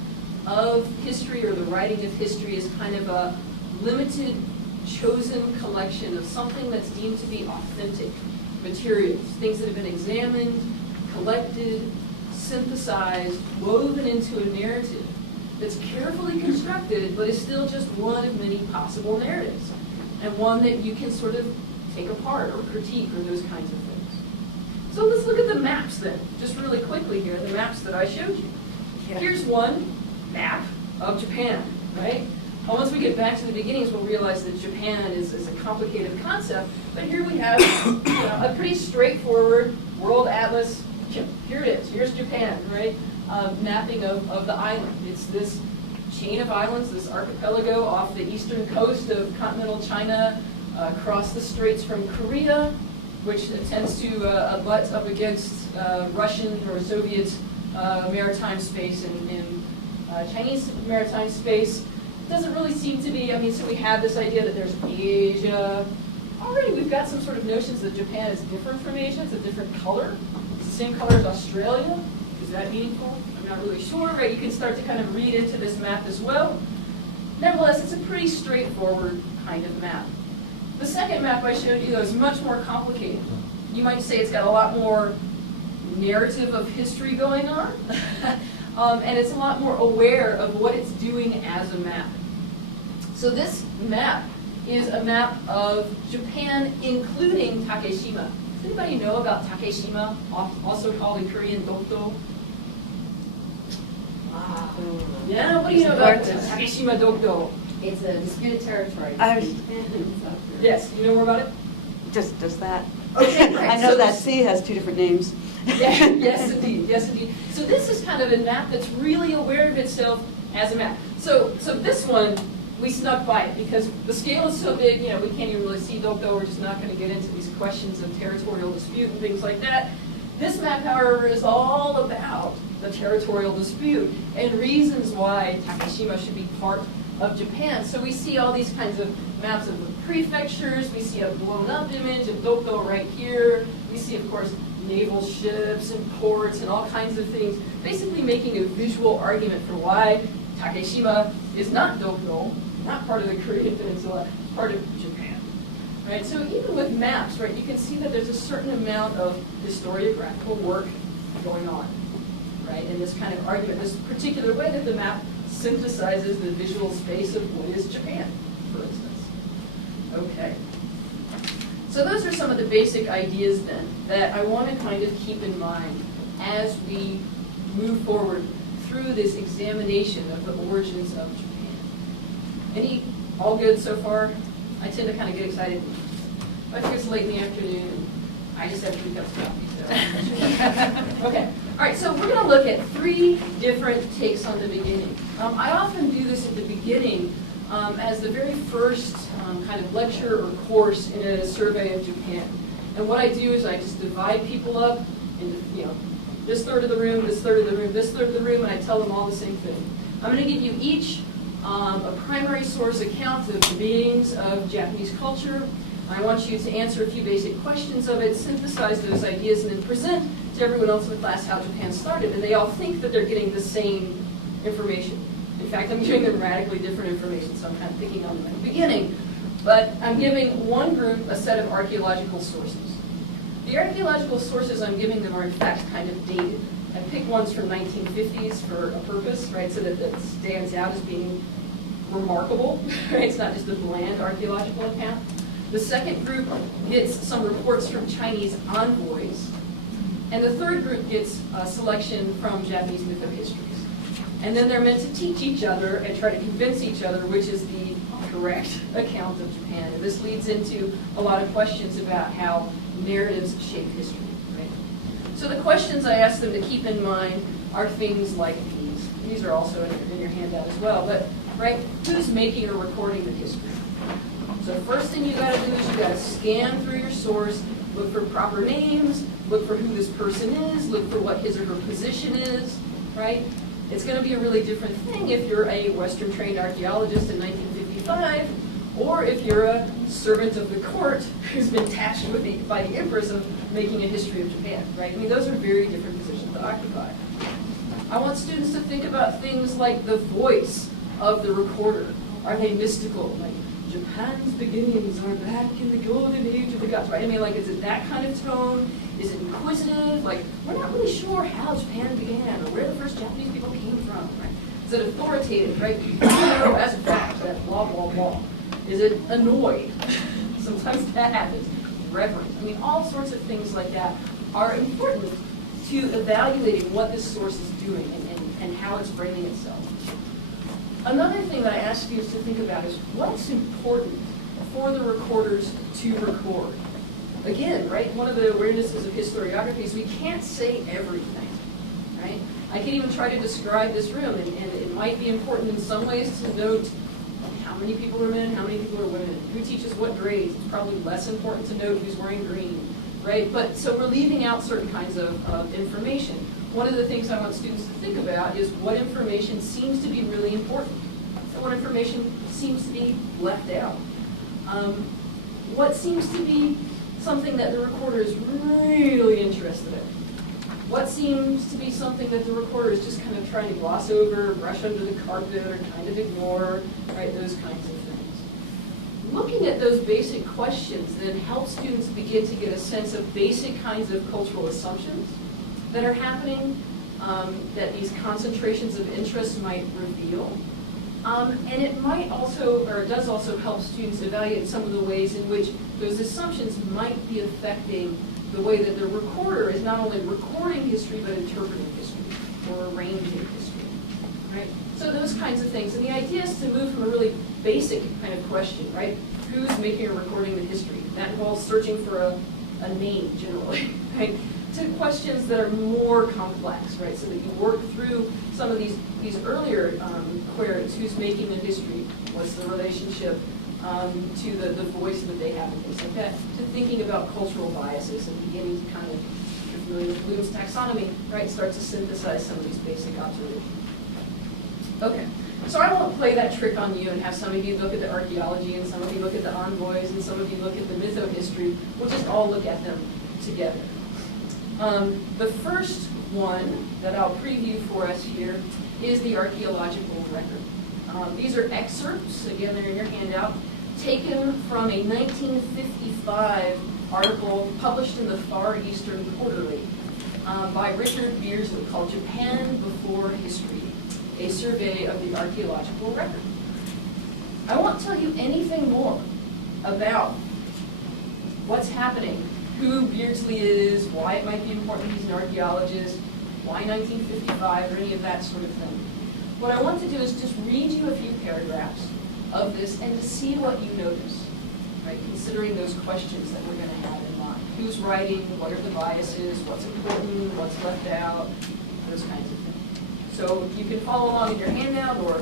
of history or the writing of history as kind of a limited, chosen collection of something that's deemed to be authentic materials, things that have been examined, collected, synthesized, woven into a narrative that's carefully constructed, but is still just one of many possible narratives, and one that you can sort of take apart or critique or those kinds of things. So let's look at the maps then, just really quickly here, the maps that I showed you. Yeah. Here's one map of Japan, right? Once we get back to the beginnings, we'll realize that Japan is a complicated concept, but here we have a pretty straightforward world atlas. Here it is, here's Japan, right? Mapping of the island. It's this chain of islands, this archipelago off the eastern coast of continental China, across the straits from Korea, which tends to butt up against Russian or Soviet maritime space and Chinese maritime space. It doesn't really seem to be, I mean, so we have this idea that there's Asia. Already we've got some sort of notions that Japan is different from Asia. It's a different color. It's the same color as Australia. Is that meaningful? I'm not really sure, right? You can start to kind of read into this map as well. Nevertheless, it's a pretty straightforward kind of map. The second map I showed you, though, is much more complicated. You might say it's got a lot more narrative of history going on, and it's a lot more aware of what it's doing as a map. So this map is a map of Japan, including Takeshima. Does anybody know about Takeshima, also called in Korean Dokdo? Yeah, what do you know about Takeshima Dokdo? It's a disputed territory. Yes, you know more about it? Just that. Okay, right. I know So that this- sea has two different names. Yeah, yes, indeed. Yes, indeed. So this is kind of a map that's really aware of itself as a map. So this one, we snuck by it because the scale is so big, you know, we can't even really see Dokdo. We're just not going to get into these questions of territorial dispute and things like that. This map, however, is all about the territorial dispute and reasons why Takeshima should be part of Japan. So we see all these kinds of maps of the prefectures. We see a blown-up image of Dokdo right here. We see, of course, naval ships and ports and all kinds of things, basically making a visual argument for why Takeshima is not Dokdo, not part of the Korean Peninsula, part of Japan. Right? So even with maps, right, you can see that there's a certain amount of historiographical work going on, right, in this kind of argument, this particular way that the map synthesizes the visual space of what is Japan, for instance. Okay. So those are some of the basic ideas then that I want to kind of keep in mind as we move forward through this examination of the origins of Japan. All good so far? I tend to kind of get excited. I think it's late in the afternoon. I just had 3 cups of coffee. So. Okay. All right, so we're going to look at 3 different takes on the beginning. I often do this at the beginning as the very first kind of lecture or course in a survey of Japan. And what I do is I just divide people up into, you know, this third of the room, this third of the room, this third of the room, and I tell them all the same thing. I'm going to give you each a primary source account of the beginnings of Japanese culture. I want you to answer a few basic questions of it, synthesize those ideas, and then present to everyone else in the class how Japan started. And they all think that they're getting the same information. In fact, I'm giving them radically different information, so I'm kind of picking on them at the beginning. But I'm giving one group a set of archaeological sources. The archaeological sources I'm giving them are in fact kind of dated. I pick ones from 1950s for a purpose, right, so that it stands out as being remarkable, right? It's not just a bland archaeological account. The second group gets some reports from Chinese envoys, and the third group gets a selection from Japanese mytho-histories. And then they're meant to teach each other and try to convince each other which is the correct account of Japan. And this leads into a lot of questions about how narratives shape history, right? So the questions I ask them to keep in mind are things like these. These are also in your handout as well, but, right, who's making or recording the history? So the first thing you gotta do is you gotta scan through your source, look for proper names, look for who this person is, look for what his or her position is, right? It's going to be a really different thing if you're a Western-trained archaeologist in 1955, or if you're a servant of the court who's been tasked with by the Empress of making a history of Japan, right? I mean, those are very different positions to occupy. I want students to think about things like the voice of the recorder. Are they mystical? Like, Japan's beginnings are back in the golden age of the gods, right? I mean, like, is it that kind of tone? Is it inquisitive? Like, we're not really sure how Japan began or where the first Japanese people came from, right? Is it authoritative, right? You know as a fact that blah, blah, blah. Is it annoyed? Sometimes that happens. Reverent. I mean, all sorts of things like that are important to evaluating what this source is doing and how it's framing itself. Another thing that I ask students to think about is what's important for the recorders to record. Again, right, one of the awarenesses of historiography is we can't say everything, right? I can even try to describe this room, and it might be important in some ways to note how many people are men, how many people are women, who teaches what grades. It's probably less important to note who's wearing green, right? But so we're leaving out certain kinds of information. One of the things I want students to think about is what information seems to be really important, and what information seems to be left out. What seems to be something that the recorder is really interested in? What seems to be something that the recorder is just kind of trying to gloss over, brush under the carpet, or kind of ignore, right? Those kinds of things. Looking at those basic questions then helps students begin to get a sense of basic kinds of cultural assumptions that are happening, that these concentrations of interest might reveal. And it might also, or it does also help students evaluate some of the ways in which those assumptions might be affecting the way that the recorder is not only recording history, but interpreting history, or arranging history, right? So those kinds of things. And the idea is to move from a really basic kind of question, right? Who's making or recording the history? That involves searching for a name, generally, right? To questions that are more complex, right? So that you work through some of these earlier queries. Who's making the history? What's the relationship to the voice that they have and things like that? To thinking about cultural biases and beginning to kind of, if you're familiar with Bloom's taxonomy, right? Start to synthesize some of these basic observations. Okay, so I won't play that trick on you and have some of you look at the archaeology and some of you look at the envoys and some of you look at the mytho-history. We'll just all look at them together. The first one that I'll preview for us here is the archaeological record. These are excerpts, again they're in your handout, taken from a 1955 article published in the Far Eastern Quarterly by Richard Beardsley called Japan Before History, a survey of the archaeological record. I won't tell you anything more about what's happening, who Beardsley is, why it might be important he's an archaeologist, why 1955, or any of that sort of thing. What I want to do is just read you a few paragraphs of this and to see what you notice, right? Considering those questions that we're going to have in mind. Who's writing, what are the biases, what's important, what's left out, those kinds of things. So you can follow along in your handout, or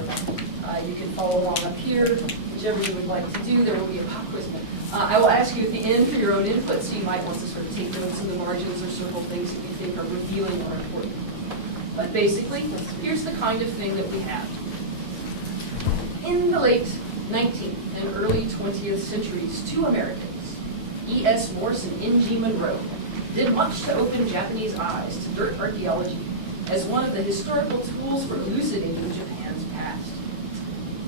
you can follow along up here, whichever you would like to do. There will be a pop quiz. I will ask you at the end for your own input, so you might want to sort of take notes in the margins or circle things that you think are revealing or important. But basically, here's the kind of thing that we have. In the late 19th and early 20th centuries, two Americans, E.S. Morse and N.G. Monroe, did much to open Japanese eyes to dirt archaeology as one of the historical tools for elucidating Japan's past.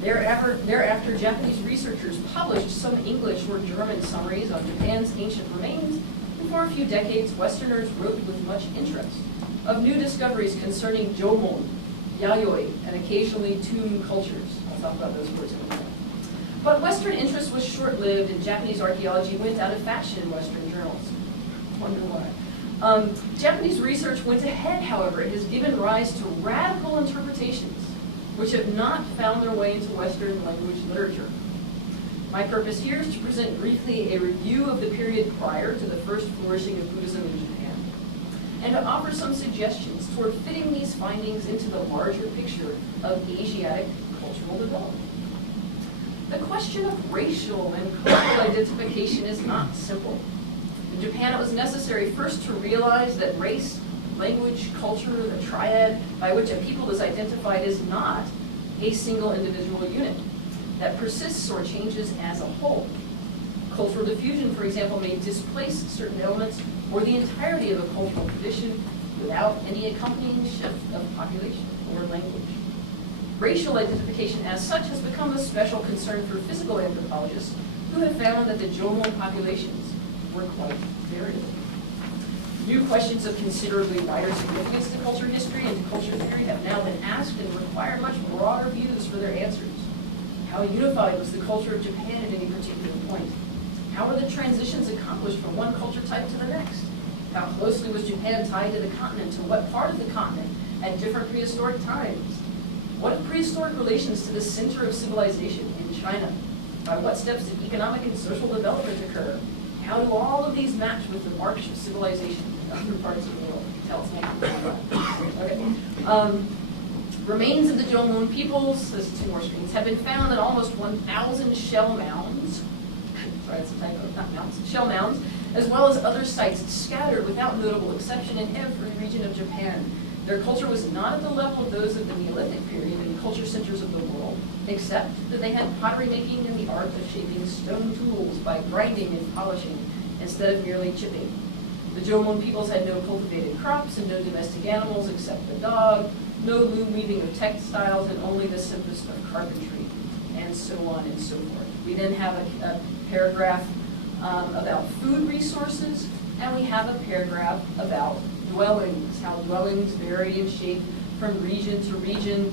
Thereafter, Japanese researchers published some English or German summaries on Japan's ancient remains, and for a few decades, Westerners wrote with much interest of new discoveries concerning Jomon, Yayoi, and occasionally tomb cultures. I'll talk about those words in a moment. But Western interest was short-lived, and Japanese archaeology went out of fashion in Western journals. Wonder why. Japanese research went ahead, however. It has given rise to radical interpretations which have not found their way into Western language literature. My purpose here is to present briefly a review of the period prior to the first flourishing of Buddhism in Japan, and to offer some suggestions toward fitting these findings into the larger picture of Asiatic cultural development. The question of racial and cultural identification is not simple. In Japan, it was necessary first to realize that race, language, culture, the triad by which a people is identified is not a single individual unit that persists or changes as a whole. Cultural diffusion, for example, may displace certain elements or the entirety of a cultural tradition without any accompanying shift of population or language. Racial identification as such has become a special concern for physical anthropologists who have found that the Jomon populations were quite variable. New questions of considerably wider significance to culture history and to culture theory have now been asked and require much broader views for their answers. How unified was the culture of Japan at any particular point? How were the transitions accomplished from one culture type to the next? How closely was Japan tied to the continent, to what part of the continent at different prehistoric times? What prehistoric relations to the center of civilization in China? By what steps did economic and social development occur? How do all of these match with the march of civilization in other parts of the world? You can tell it's making okay. Remains of the Jomon peoples, there's 2 more screens, have been found at almost 1,000 shell mounds. Sorry, it's a typo, not mounds, shell mounds, as well as other sites scattered without notable exception in every region of Japan. Their culture was not at the level of those of the Neolithic period in culture centers of the world, except that they had pottery making and the art of shaping stone tools by grinding and polishing instead of merely chipping. The Jomon peoples had no cultivated crops and no domestic animals except the dog, no loom weaving of textiles, and only the simplest of carpentry, and so on and so forth. We then have a paragraph about food resources, and we have a paragraph about dwellings, how dwellings vary in shape from region to region,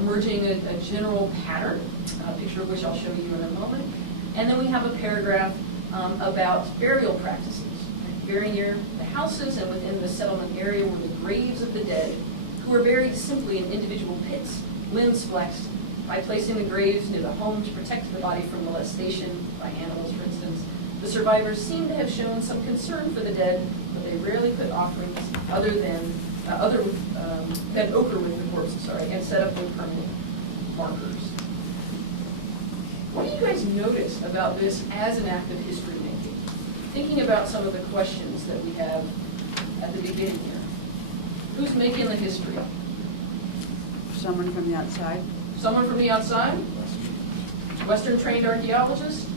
emerging a general pattern, a picture of which I'll show you in a moment. And then we have a paragraph about burial practices. Very near the houses and within the settlement area were the graves of the dead, who were buried simply in individual pits, limbs flexed, by placing the graves near the home to protect the body from molestation by animals, for instance. The survivors seem to have shown some concern for the dead, but they rarely put offerings other than ochre with the corpses, and set up no permanent markers. What do you guys notice about this as an act of history making? Thinking about some of the questions that we have at the beginning here. Who's making the history? Someone from the outside. Someone from the outside? Western trained archaeologist?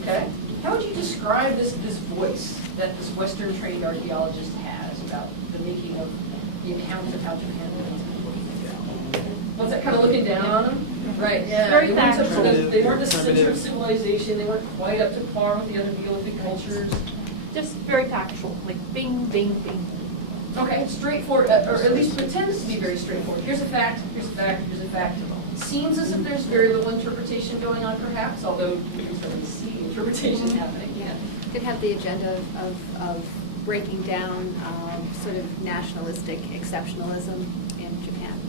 Okay. How would you describe this voice that this Western trained archaeologist has about the making of the account of how Japan was? What's that, kind of looking down on them? Right, yeah. Very They weren't factual. they weren't the center of civilization. They weren't quite up to par with the other Neolithic cultures. Just very factual, like bing, bing, bing. Okay, straightforward, or at least pretends to be very straightforward. Here's a fact, here's a fact, here's a fact. Seems as if there's very little interpretation going on, perhaps, although we can certainly see interpretation happening. Yeah. Could have the agenda of breaking down sort of nationalistic exceptionalism in Japan.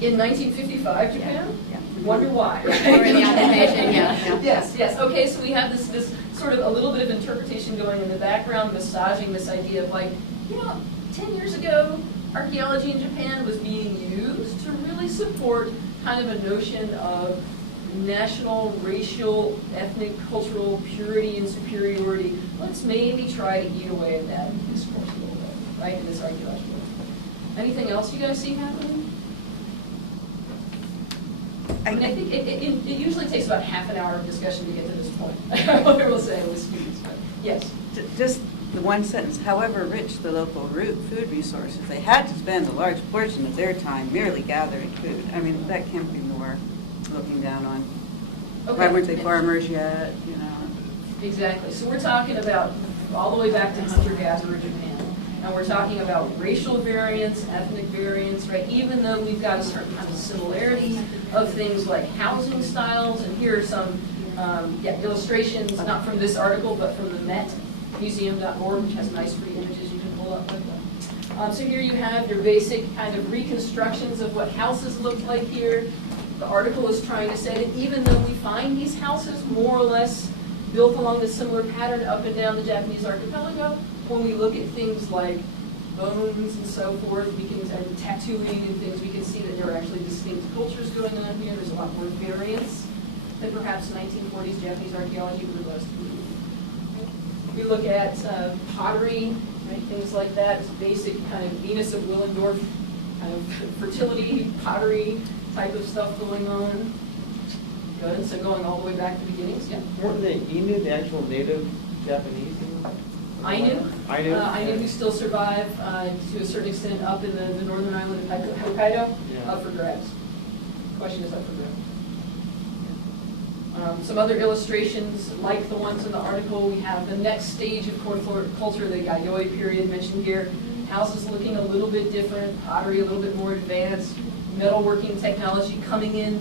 In 1955, Japan? Yeah. Wonder why. Or in the occupation, yeah. Yes. Okay, so we have this sort of a little bit of interpretation going in the background, massaging this idea of like, 10 years ago, archaeology in Japan was being used to really support kind of a notion of national, racial, ethnic, cultural purity and superiority. Let's maybe try to eat away at that discourse a little bit, right, in this archaeological. Anything else you guys see happening? I mean, I think it usually takes about half an hour of discussion to get to this point. I will say with students, but yes. Just the one sentence, however rich the local food resources, they had to spend a large portion of their time merely gathering food. I mean, that can't be more looking down on. Okay. Why weren't they farmers yet, Exactly. So we're talking about all the way back to hunter-gatherer Japan. And we're talking about racial variance, ethnic variance, right? Even though we've got a certain kind of similarity of things like housing styles, and here are some illustrations, not from this article, but from the Met Museum.org, which has nice free images you can pull up with them. So here you have your basic kind of reconstructions of what houses look like here. The article is trying to say that even though we find these houses more or less built along a similar pattern up and down the Japanese archipelago, when we look at things like bones and so forth, and tattooing and things, we can see that there are actually distinct cultures going on here. There's a lot more variance than perhaps 1940s Japanese archaeology would have us believe. We look at pottery, right, things like that. It's basic kind of Venus of Willendorf kind of fertility, pottery type of stuff going on. Good, so going all the way back to the beginnings, yeah. Weren't the Ainu the actual native Japanese? Ainu, Ainu who still survive to a certain extent up in the northern island of Hokkaido, Yeah. up for grabs. Question is up for Some other illustrations, like the ones in the article, we have the next stage of culture, the Yayoi period mentioned here. Houses looking a little bit different, pottery a little bit more advanced, metalworking technology coming in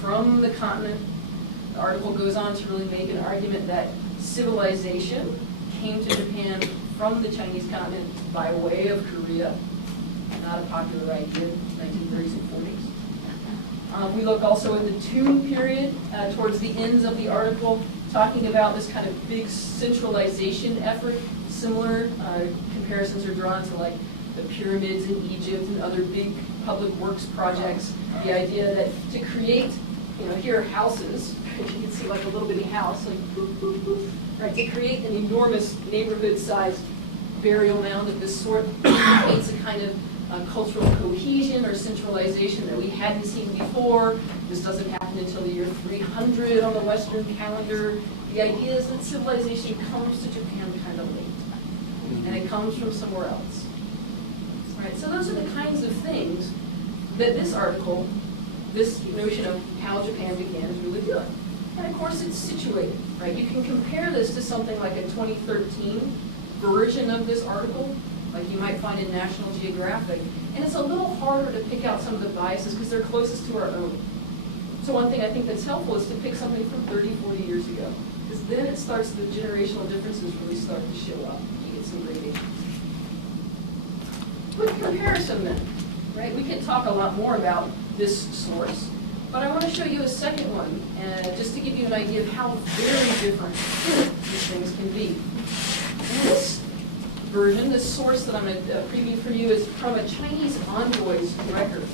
from the continent. The article goes on to really make an argument that civilization came to Japan from the Chinese continent by way of Korea. Not a popular idea in the 1930s and 40s. We look also at the Tune period towards the ends of the article, talking about this kind of big centralization effort. Similar comparisons are drawn to like the pyramids in Egypt and other big public works projects. The idea that to create, here are houses, you can see like a little bitty house, like boop, boop, boop, right? To create an enormous neighborhood-sized burial mound of this sort indicates a kind of cultural cohesion or centralization that we hadn't seen before. This doesn't happen until the year 300 on the Western calendar. The idea is that civilization comes to Japan kind of late, and it comes from somewhere else. Right? So those are the kinds of things that this article, this notion of how Japan began, is really doing. And of course, it's situated. Right? You can compare this to something like a 2013 version of this article, like you might find in National Geographic. And it's a little harder to pick out some of the biases because they're closest to our own. So one thing I think that's helpful is to pick something from 30, 40 years ago. Because then it starts, the generational differences really start to show up. You get some gradations. With comparison then, right? We can talk a lot more about this source. But I want to show you a second one, just to give you an idea of how very different these things can be. And this version, this source that I'm going to preview for you, is from a Chinese envoy's record.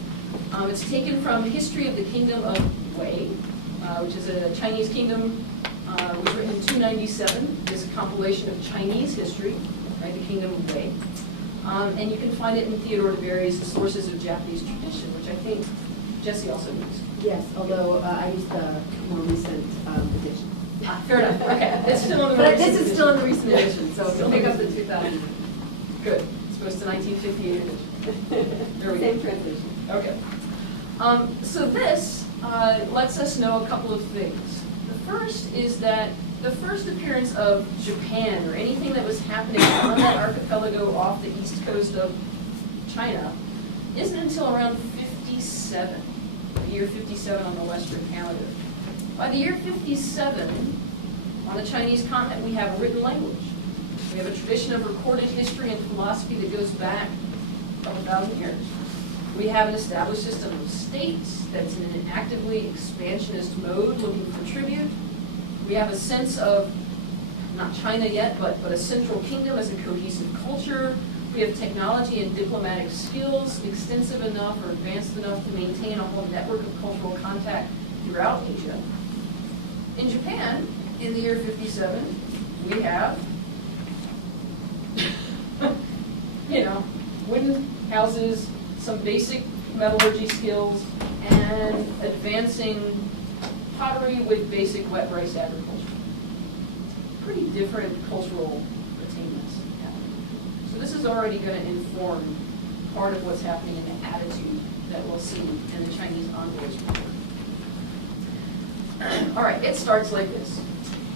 It's taken from History of the Kingdom of Wei, which is a Chinese kingdom, was written in 297. This compilation of Chinese history, right, the Kingdom of Wei. And you can find it in Theodore de Beri's Sources of Japanese Tradition, which I think Jesse also used. Yes, although I used the more recent edition. Fair enough. Okay, it's still in the But recent this is edition. still in the recent edition, so Still pick in up the the 2000. Good. It's supposed to 1958 edition. There we Same go. translation. Okay. So this lets us know a couple of things. The first is that the first appearance of Japan, or anything that was happening on that archipelago off the east coast of China, isn't until around 57, the year 57 on the Western calendar. By the year 57, on the Chinese continent, we have a written language. We have a tradition of recorded history and philosophy that goes back a couple thousand years. We have an established system of states that's in an actively expansionist mode, looking for tribute. We have a sense of, not China yet, but a central kingdom as a cohesive culture. We have technology and diplomatic skills extensive enough or advanced enough to maintain a whole network of cultural contact throughout Asia. In Japan, in the year 57, we have, wooden houses, some basic metallurgy skills, and advancing pottery with basic wet rice agriculture. Pretty different cultural attainments happening. So this is already going to inform part of what's happening in the attitude that we'll see in the Chinese envoys report. All right, it starts like this.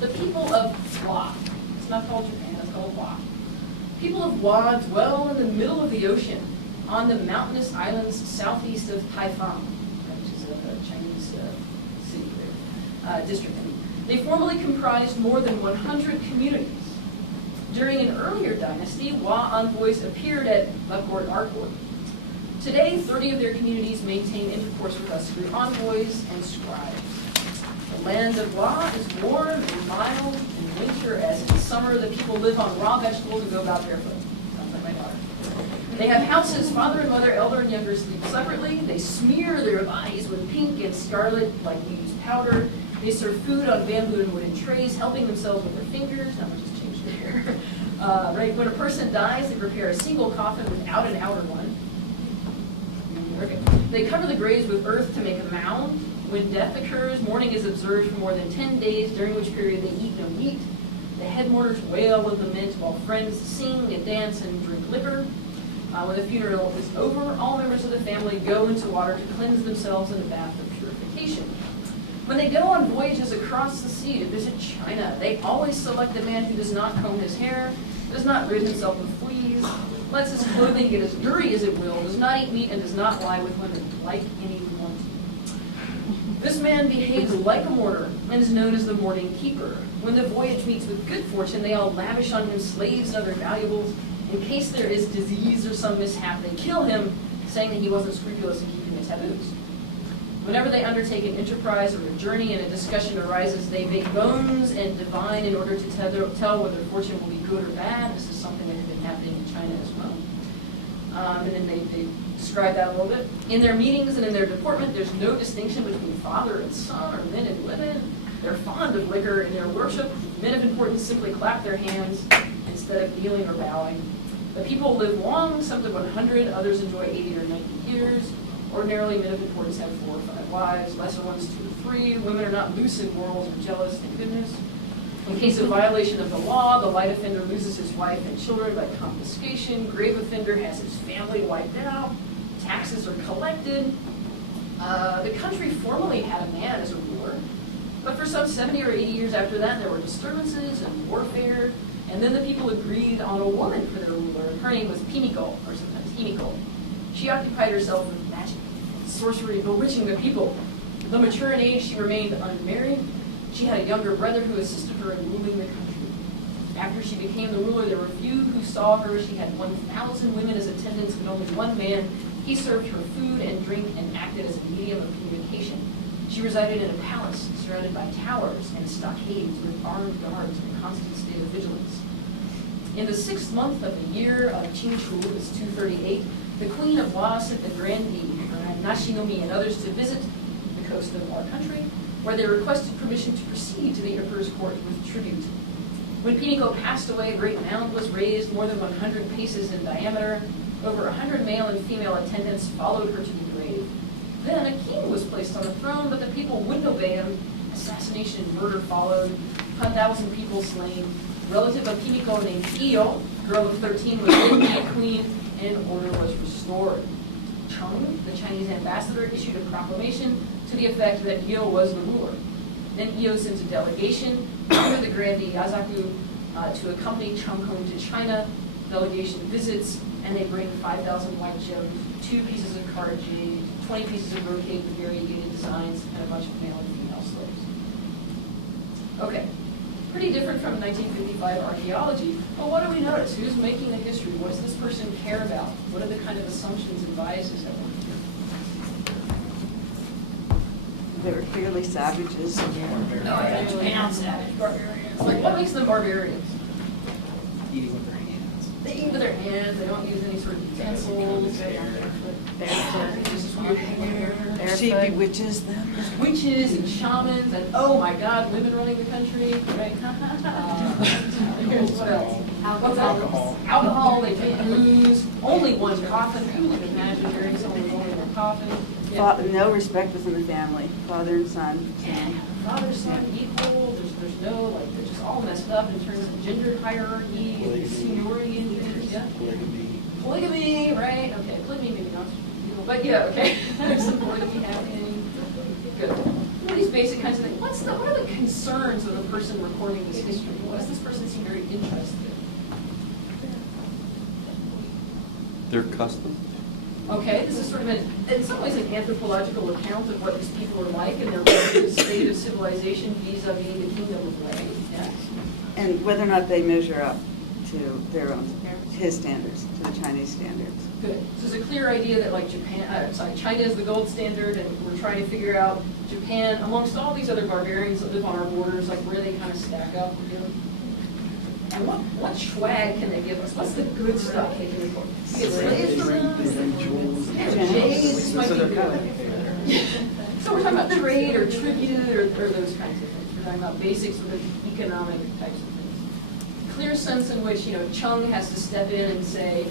The people of Hua, it's not called Japan, it's called Hua. People of Hua dwell in the middle of the ocean on the mountainous islands southeast of Taifang, which is a Chinese city there, district. They formerly comprised more than 100 communities. During an earlier dynasty, Hua envoys appeared at Elkhart, Arkhart. Today, 30 of their communities maintain intercourse with us through envoys and scribes. The land of Hua is warm and mild in winter, as in summer the people live on raw vegetables and go about barefoot. Sounds like my daughter. They have houses, father and mother, elder and younger sleep separately. They smear their bodies with pink and scarlet like we use powder. They serve food on bamboo and wooden trays, helping themselves with their fingers. Now we just changed it here. Right? When a person dies, they prepare a single coffin without an outer one. Okay. They cover the graves with earth to make a mound. When death occurs, mourning is observed for more than 10 days, during which period they eat no meat. The head mourners wail and lament while friends sing and dance and drink liquor. When the funeral is over, all members of the family go into water to cleanse themselves in a bath of purification. When they go on voyages across the sea to visit China, they always select a man who does not comb his hair, does not rid himself of fleas, lets his clothing get as dirty as it will, does not eat meat, and does not lie with women, like anyone. This man behaves like a mourner and is known as the mourning keeper. When the voyage meets with good fortune, they all lavish on him slaves and other valuables. In case there is disease or some mishap, they kill him, saying that he wasn't scrupulous in keeping the taboos. Whenever they undertake an enterprise or a journey and a discussion arises, they bake bones and divine in order to tell whether fortune will be good or bad. This is something that had been happening in China as well. And then they describe that a little bit. In their meetings and in their deportment, there's no distinction between father and son or men and women. They're fond of liquor. In their worship, men of importance simply clap their hands instead of kneeling or bowing. The people live long, some live 100, others enjoy 80 or 90 years. Ordinarily, men of importance have 4 or 5 wives, lesser ones 2 or 3. Women are not loose in morals or jealous, thank goodness. In case of violation of the law, the light offender loses his wife and children by confiscation. Grave offender has his family wiped out. Taxes are collected. The country formerly had a man as a ruler, but for some 70 or 80 years after that, there were disturbances and warfare, and then the people agreed on a woman for their ruler. Her name was Pimiko, or sometimes Himiko. She occupied herself with magic, sorcery, bewitching the people. Though mature in age, she remained unmarried. She had a younger brother who assisted her in ruling the country. After she became the ruler, there were few who saw her. She had 1,000 women as attendants, but only one man. He served her food and drink and acted as a medium of communication. She resided in a palace surrounded by towers and stockades with armed guards in a constant state of vigilance. In the 6th month of the year of Qingchu, it was 238, the Queen of Wa sent the grandee, Nashinomi, and others to visit the coast of our country, where they requested permission to proceed to the emperor's court with tribute. When Pimiko passed away, a great mound was raised more than 100 paces in diameter. Over 100 male and female attendants followed her to the grave. Then a king was placed on the throne, but the people wouldn't obey him. Assassination and murder followed. 1,000 people slain. A relative of Pimiko named Iyo, girl of 13, was made queen, and order was restored. Cheng, the Chinese ambassador, issued a proclamation to the effect that Iyo was the ruler. Then Iyo sent a delegation under the grandee Yazaku to accompany Cheng home to China. Delegation visits, and they bring 5,000 white gems, 2 pieces of card jade, 20 pieces of brocade with variegated designs, and a bunch of male and female slaves. Okay, pretty different from 1955 archaeology, but what do we notice? Who's making the history? What does this person care about? What are the kind of assumptions and biases that we're here? They were clearly savages. No, I Japan savage barbarians. Like, what makes them barbarians? Eating with their hands. They eat with their hands, they don't use any sort of utensils. She bewitches them. Witches and shamans, and oh my God, women running the country, right? What else? Alcohol. Alcohol, they drink booze, only one coffin. Who would imagine marrying someone with only one coffin? No respect within the family, father and son. Father, son, equal, there's no, like, they're just all messed up in terms of gender hierarchy and seniority and things, yeah? Polygamy, right? Okay, polygamy maybe not, but yeah, okay. There's some polygamy happening. Good. What are these basic kinds of things? What are the concerns of the person recording this history? What does this person seem very interested in? Their custom. Okay, this is sort of, in some ways, an anthropological account of what these people are like and their relative state of civilization vis-a-vis the kingdom of Wei. Yes. And whether or not they measure up to their own, his standards, to the Chinese standards. Good. So there's a clear idea that, like, China is the gold standard, and we're trying to figure out Japan, amongst all these other barbarians that live on our borders, like where they kind of stack up. You know? And what swag can they give us? What's the good stuff they can report? Get slaves for them? Jades, this might be good. So we're talking about trade or tribute or those kinds of things. We're talking about basic sort of economic types of things. Clear sense in which, Cheng has to step in and say,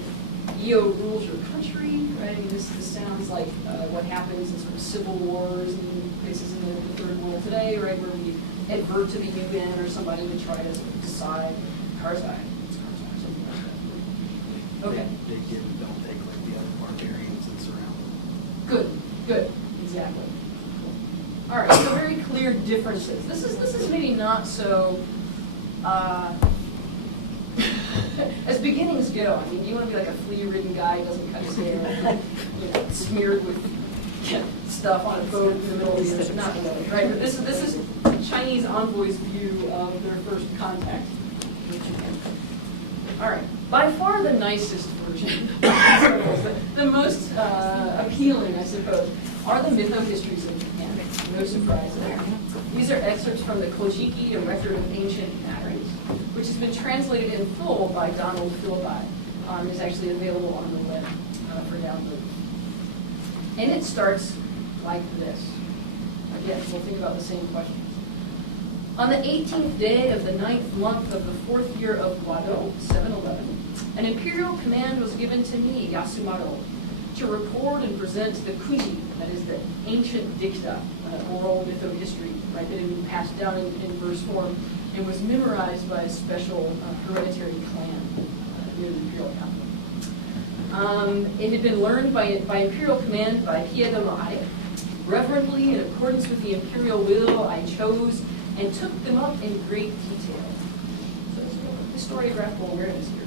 Iyo rules your country, right? I mean, this sounds like what happens in sort of civil wars in places in the third world today, right? Where we advert to the UN or somebody to try to sort of decide Karzai. Something like that. Okay. They give and don't take like the other barbarians that surround them. Good, exactly. All right, so very clear differences. This is maybe not so, as beginnings go. I mean, you want to be like a flea-ridden guy who doesn't cut his hair, smeared with stuff on a boat in the middle of the ocean. Not really, right? But this is Chinese envoy's view of their first contact with Japan. All right, by far the nicest version, the most appealing, I suppose, are the mytho-histories of Japan. No surprise there. These are excerpts from the Kojiki, a record of ancient matters, which has been translated in full by Donald Philby. It's actually available on the web for download. And it starts like this. Again, we'll think about the same questions. On the 18th day of the 9th month of the 4th year of Wado, 711, an imperial command was given to me, Yasumaro, to record and present the kuji, that is the ancient dicta, oral mytho-history, right, that had been passed down in verse form and was memorized by a special hereditary clan near the imperial capital. It had been learned by imperial command by Piedo no Are. Reverently, in accordance with the imperial will, I chose and took them up in great detail. So there's historiographical awareness here.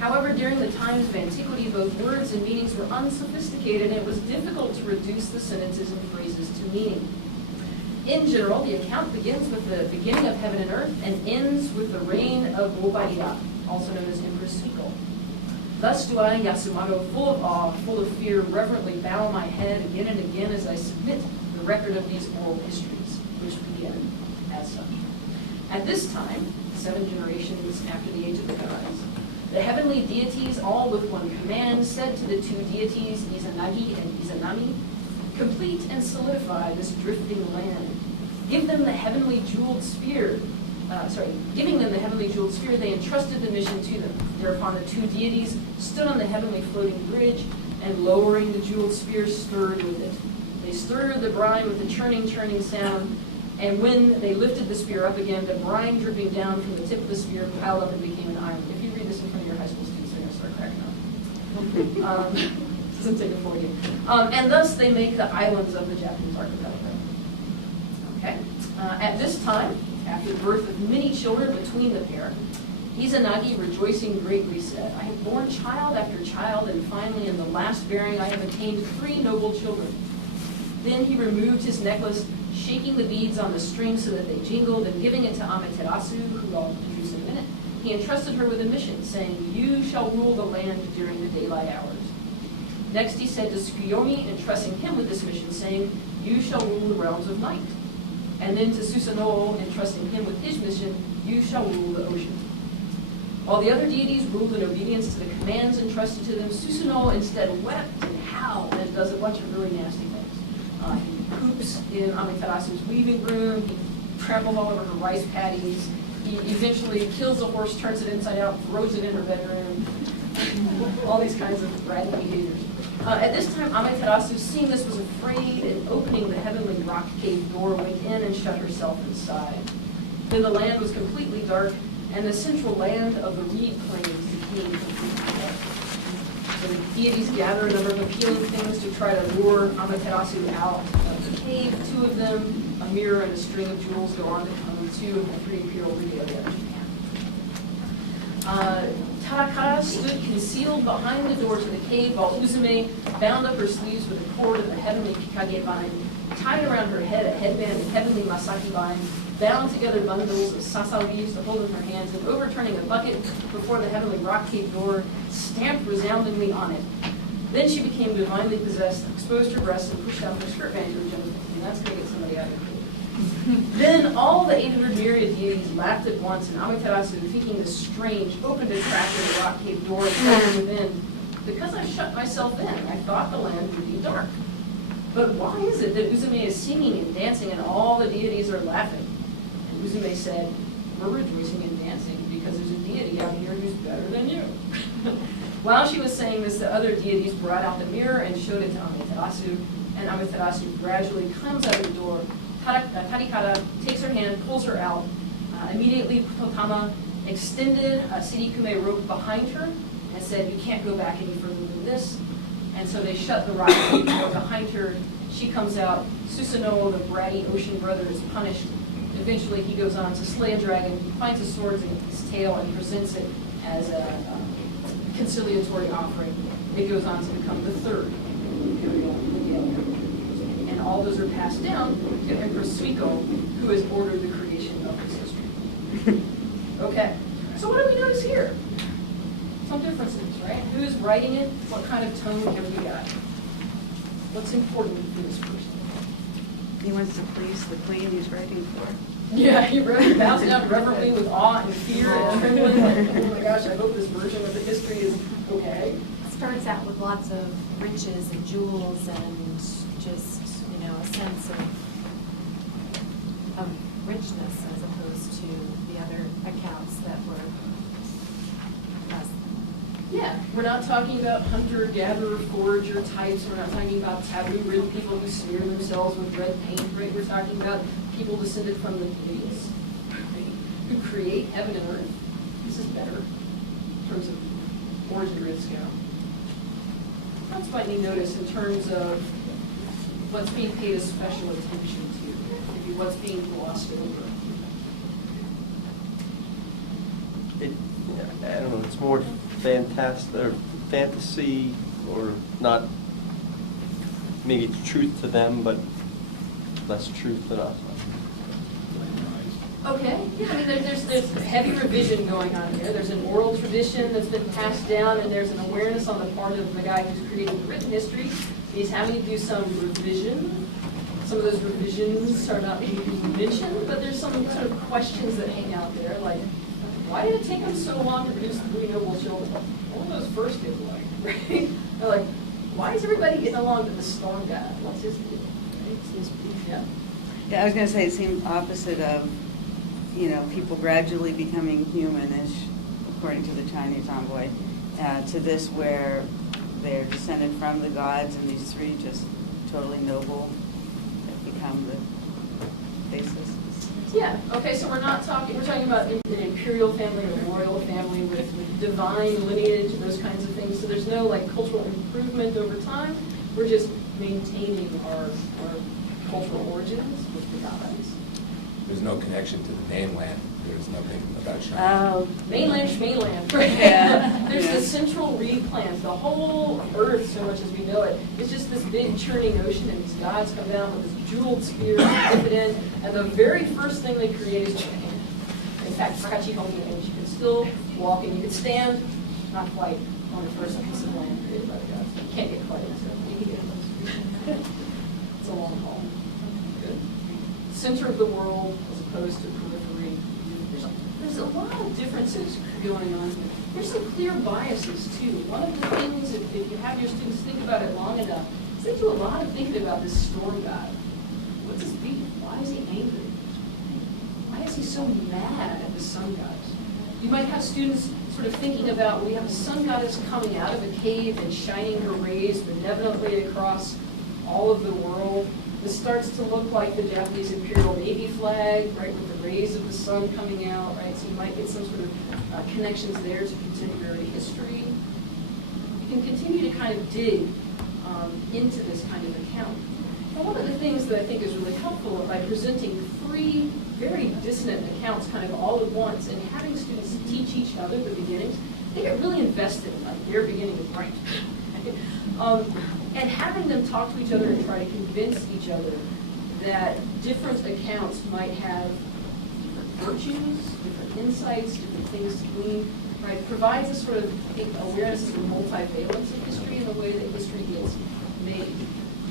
However, during the times of antiquity, both words and meanings were unsophisticated, and it was difficult to reduce the sentences and phrases to meaning. In general, the account begins with the beginning of heaven and earth and ends with the reign of Obadiah, also known as Empress Suko. Thus do I, Yasumaro, full of awe, full of fear, reverently bow my head again and again as I submit the record of these oral histories, which begin as such. At this time, 7 generations after the age of the gods, the heavenly deities, all with one command, said to the 2 deities, Izanagi and Izanami, complete and solidify this drifting land. Give them the heavenly jeweled sphere. Giving them the heavenly jeweled sphere, they entrusted the mission to them. Thereupon the 2 deities stood on the heavenly floating bridge, and lowering the jeweled sphere, stirred with it. They stirred the brine with a churning sound, and when they lifted the spear up again, the brine dripping down from the tip of the spear piled up and became an island. If you read this in front of your high school students, they're going to start cracking up. Doesn't take a full game. And thus they make the islands of the Japanese archipelago. Okay. At this time, after the birth of many children between the pair, Izanagi, rejoicing greatly, said, I have borne child after child, and finally in the last bearing I have attained 3 noble children. Then he removed his necklace, shaking the beads on the string so that they jingled, and giving it to Amaterasu, who I'll introduce in a minute, he entrusted her with a mission, saying, you shall rule the land during the daylight hours. Next he said to Tsukuyomi, entrusting him with this mission, saying, you shall rule the realms of night. And then to Susanoo, entrusting him with his mission, you shall rule the ocean. While the other deities ruled in obedience to the commands entrusted to them, Susanoo instead wept and howled and does a bunch of really nasty things. He poops in Amaterasu's weaving room, he tramples all over her rice paddies, he eventually kills a horse, turns it inside out, throws it in her bedroom, all these kinds of rad behaviors. At this time, Amaterasu, seeing this, was afraid, and opening the heavenly rock cave door, went in and shut herself inside. Then the land was completely dark, and the central land of the reed plains became completely dark. So the deities gather a number of appealing things to try to lure Amaterasu out of the cave. 2 of them, a mirror and a string of jewels, go on to become 2 of the 3 imperial regalia of Japan. Tarakara stood concealed behind the door to the cave, while Uzume bound up her sleeves with a cord of the heavenly Kikage vine, tied around her head a headband of heavenly Masaki vine, bound together bundles of sasa leaves to hold in her hands, and overturning a bucket before the heavenly rock cave door, stamped resoundingly on it. Then she became divinely possessed, exposed her breasts, and pushed out her skirt band to her genitals. And that's going to get somebody out of here. Then all the 800 myriad deities laughed at once, and Amaterasu, thinking this strange, opened a crack in the rock cave door and said within, because I shut myself in, I thought the land would be dark. But why is it that Uzume is singing and dancing and all the deities are laughing? And Uzume said, we're rejoicing and dancing because there's a deity out here who's better than you. While she was saying this, the other deities brought out the mirror and showed it to Amaterasu, and Amaterasu gradually comes out of the door. Tarikara takes her hand, pulls her out. Immediately, Potama extended a sirikume rope behind her and said, you can't go back any further than this. And so they shut the rock door behind her. She comes out, Susanoo, the bratty ocean brother, is punished. Eventually he goes on to slay a dragon, finds a sword in his tail and presents it as a conciliatory offering. It goes on to become the third imperial Elkhart. And all those are passed down to Empress Suiko, who has ordered the creation of this history. Okay, so what do we notice here? Some differences, right? Who's writing it? What kind of tone have we got? What's important for this person? He wants to please the queen he's writing for. Yeah, he bows down reverently with awe and fear and trembling, like, oh my gosh, I hope this version of the history is okay. It starts out with lots of riches and jewels and just, you know, a sense of richness as opposed to the other accounts that were less. Yeah, we're not talking about hunter-gatherer, forager types. We're not talking about taboo-ridden people who smear themselves with red paint, right? We're talking about people descended from the Greeks, right, who create heaven and earth. This is better in terms of origin grid scale. That's what you notice in terms of what's being paid a special attention to, maybe what's being glossed over. I don't know, it's more fantasy, or not, maybe it's truth to them, but less truth than us. Okay, yeah, I mean, there's heavy revision going on here. There's an oral tradition that's been passed down, and there's an awareness on the part of the guy who's creating the written history. He's having to do some revision. Some of those revisions are not being mentioned, but there's some sort of questions that hang out there, like, why did it take them so long to produce the three noble children? What were those first kids like, right? They're like, why is everybody getting along with the storm god? What's his deal? Right? Yeah. Yeah, I was going to say it seemed opposite of, you know, people gradually becoming humanish, according to the Chinese envoy, to this where they're descended from the gods, and these three just totally noble that become the basis. Yeah, okay, so we're talking about an imperial family or a royal family with divine lineage and those kinds of things. So there's no like cultural improvement over time. We're just maintaining our cultural origins with the gods. There's no connection to the mainland. There's nothing about China. Mainland, right? Yeah. There's the central reed plant. The whole earth, so much as we know it, is just this big churning ocean, and these gods come down with this jeweled spear and dip it in, and the very first thing they create is Japan. In fact, you can still walk and you can stand, not quite, on the first piece of land created by the gods. You can't get quite so you can get it. It's a long haul. Good. Center of the world as opposed to periphery. There's a lot of differences going on here. There's some clear biases too. One of the things, if you have your students think about it long enough, is they do a lot of thinking about this storm god. What's his beef? Why is he angry? Why is he so mad at the sun goddess? You might have students sort of thinking about, we have a sun goddess coming out of a cave and shining her rays benevolently across all of the world. This starts to look like the Japanese Imperial Navy flag, right, with the rays of the sun coming out, right? So you might get some sort of connections there to contemporary history. You can continue to kind of dig into this kind of account. And one of the things that I think is really helpful by presenting three very dissonant accounts kind of all at once and having students teach each other the beginnings, they get really invested in like their beginning is right. And having them talk to each other and try to convince each other that different accounts might have different virtues, different insights, different things to glean, right, provides a sort of awareness of the multivalence of history and the way that history gets made.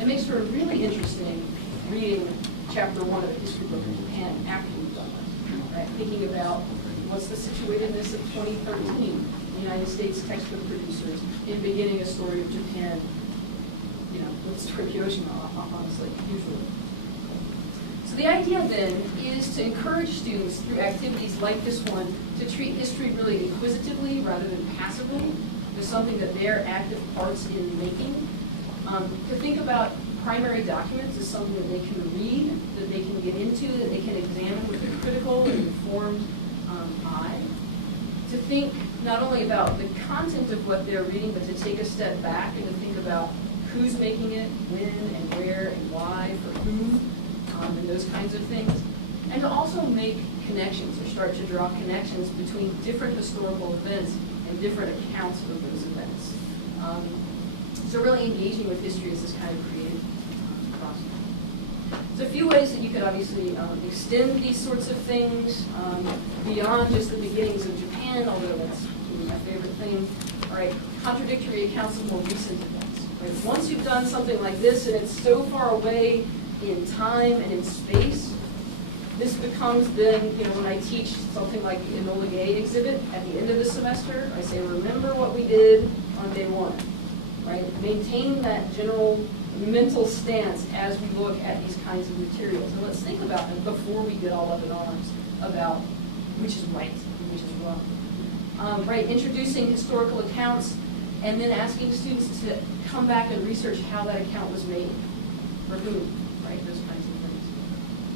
It makes for a really interesting reading chapter 1 of the history book of Japan after we've done that, right? Thinking about what's the situatedness of 2013, the United States textbook producers in beginning a story of Japan, you know, with the story of Hiroshima, honestly, usually. So the idea then is to encourage students through activities like this one to treat history really inquisitively rather than passively as something that they're active parts in making. To think about primary documents as something that they can read, that they can get into, that they can examine with a critical and informed eye. To think not only about the content of what they're reading, but to take a step back and to think about who's making it, when and where and why, for whom, and those kinds of things. And to also make connections, or start to draw connections between different historical events and different accounts of those events. So really engaging with history is this kind of creative process. There's a few ways that you could obviously extend these sorts of things beyond just the beginnings of Japan, although that's my favorite thing. All right, contradictory accounts of more recent events. Right? Once you've done something like this and it's so far away in time and in space, this becomes then, when I teach something like the Enola Gay exhibit at the end of the semester, I say, remember what we did on day one, right? Maintain that general mental stance as we look at these kinds of materials. And let's think about them before we get all up in arms about which is right and which is wrong. Right, introducing historical accounts and then asking students to come back and research how that account was made, for whom, right, those kinds of things.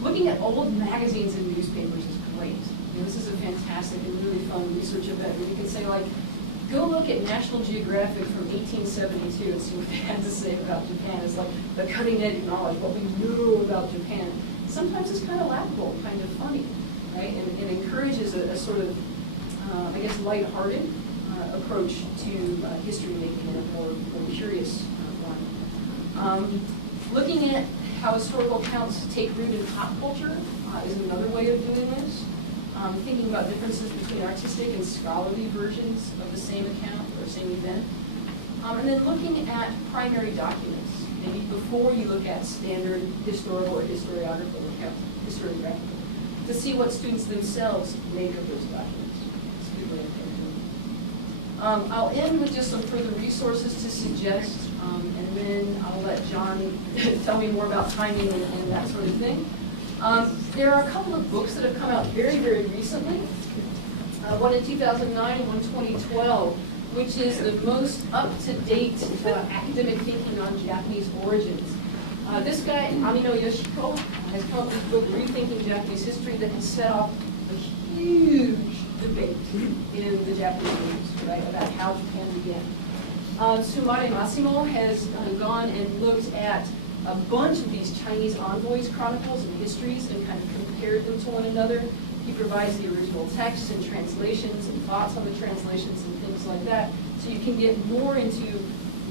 Looking at old magazines and newspapers is great. This is a fantastic and really fun research event where you can say, like, go look at National Geographic from 1872 and see what they had to say about Japan. It's like the cutting edge knowledge, what we know about Japan. Sometimes it's kind of laughable, kind of funny, right? And it encourages a sort of, I guess, lighthearted approach to history making and a more curious one. Looking at how historical accounts take root in pop culture is another way of doing this. Thinking about differences between artistic and scholarly versions of the same account or same event. And then looking at primary documents, maybe before you look at standard historical or historiographical accounts, to see what students themselves make of those documents. It's a good way of thinking. I'll end with just some further resources to suggest, and then I'll let John tell me more about timing and that sort of thing. There are a couple of books that have come out very, very recently. One in 2009 and one in 2012, which is the most up-to-date academic thinking on Japanese origins. This guy, Amino Yoshiko, has come up with this book, Rethinking Japanese History, that has set off a huge debate in the Japanese news, right, about how Japan began. Sumare Massimo has gone and looked at a bunch of these Chinese envoys' chronicles and histories and kind of compared them to one another. He provides the original texts and translations and thoughts on the translations and things like that, so you can get more into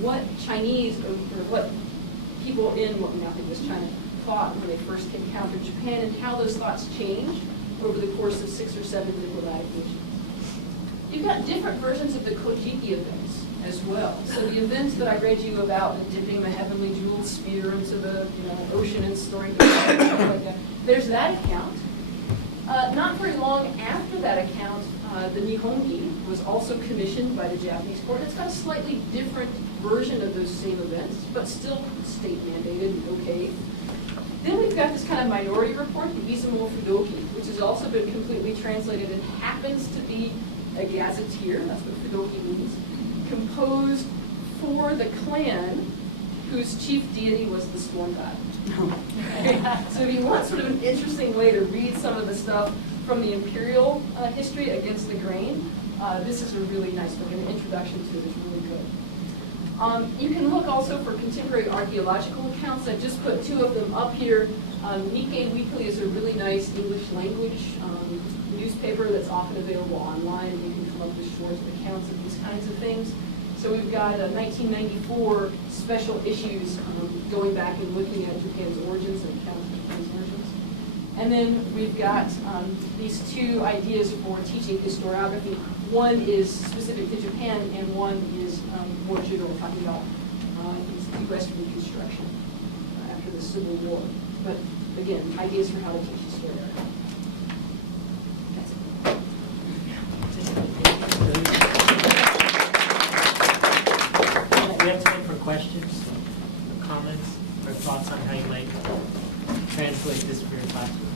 what Chinese, or what people in what we now think is China, thought when they first encountered Japan, and how those thoughts changed over the course of 6 or 7 diplomatic missions. You've got different versions of the Kojiki events as well. So the events that I read you about, the dipping the heavenly jeweled spear into the ocean and storing the stuff like that. There's that account. Not very long after that account, the Nihongi was also commissioned by the Japanese court. It's got a slightly different version of those same events, but still state mandated and okay. Then we've got this kind of minority report, the Izumo Fudoki, which has also been completely translated and happens to be a gazetteer, that's what Fudoki means, composed for the clan whose chief deity was the storm god. So if you want sort of an interesting way to read some of the stuff from the imperial history against the grain, this is a really nice book, and the introduction to it is really good. You can look also for contemporary archaeological accounts. I've just put 2 of them up here. Nikkei Weekly is a really nice English language newspaper that's often available online, and you can come up with short accounts of these kinds of things. So we've got 1994 special issues going back and looking at Japan's origins and accounts of Japan's origins. And then we've got these 2 ideas for teaching historiography. One is specific to Japan, and one is more general, talking about U.S. Reconstruction after the Civil War. But again, ideas for how to teach historiography. We have time for questions, or comments, or thoughts on how you might translate this for your classroom.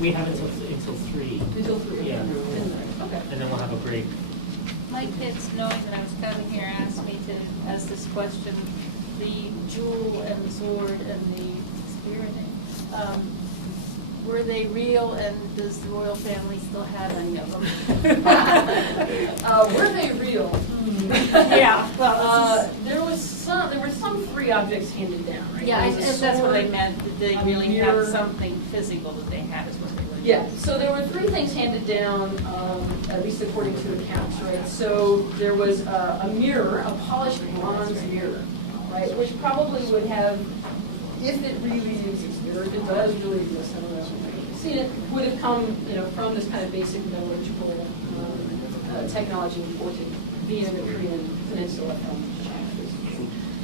We have until 3. Until 3. Yeah. Okay. And then we'll have a break. My kids, knowing that I was coming here, asked me to ask this question. The jewel and the sword and the spear, were were they real, and does the royal family still have any of them? Were they real? Yeah, well, there were some 3 objects handed down, right? Yeah, There was a if that's what I sword, meant, did they a really mirror. have something physical that they had is what they were. Yeah, so there were 3 things handed down, at least according to accounts, right? So there was a mirror, a polished bronze mirror, right, which probably would have, if it really exists, or if it does really exist, I don't know, seen it, would have come, from this kind of basic metallurgical technology imported via the Korean peninsula from China.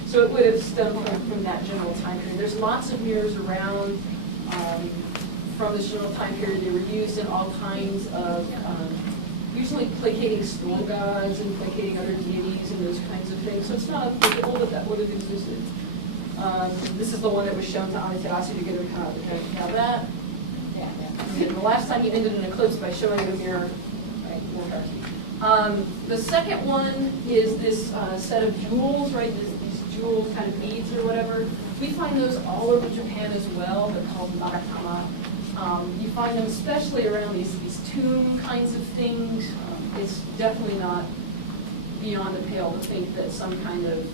So it would have stemmed from that general time period. There's lots of mirrors around. From this general time period, they were used in all kinds of, usually placating storm gods and placating other deities and those kinds of things. So it's not unthinkable that that would have existed. This is the one that was shown to Amaterasu to get him kind of have that. Yeah. And the last time he ended an eclipse by showing a mirror, right? More powerful. The second one is this set of jewels, right? These jewel kind of beads or whatever. We find those all over Japan as well. They're called narakama. You find them especially around these tomb kinds of things. It's definitely not beyond the pale to think that some kind of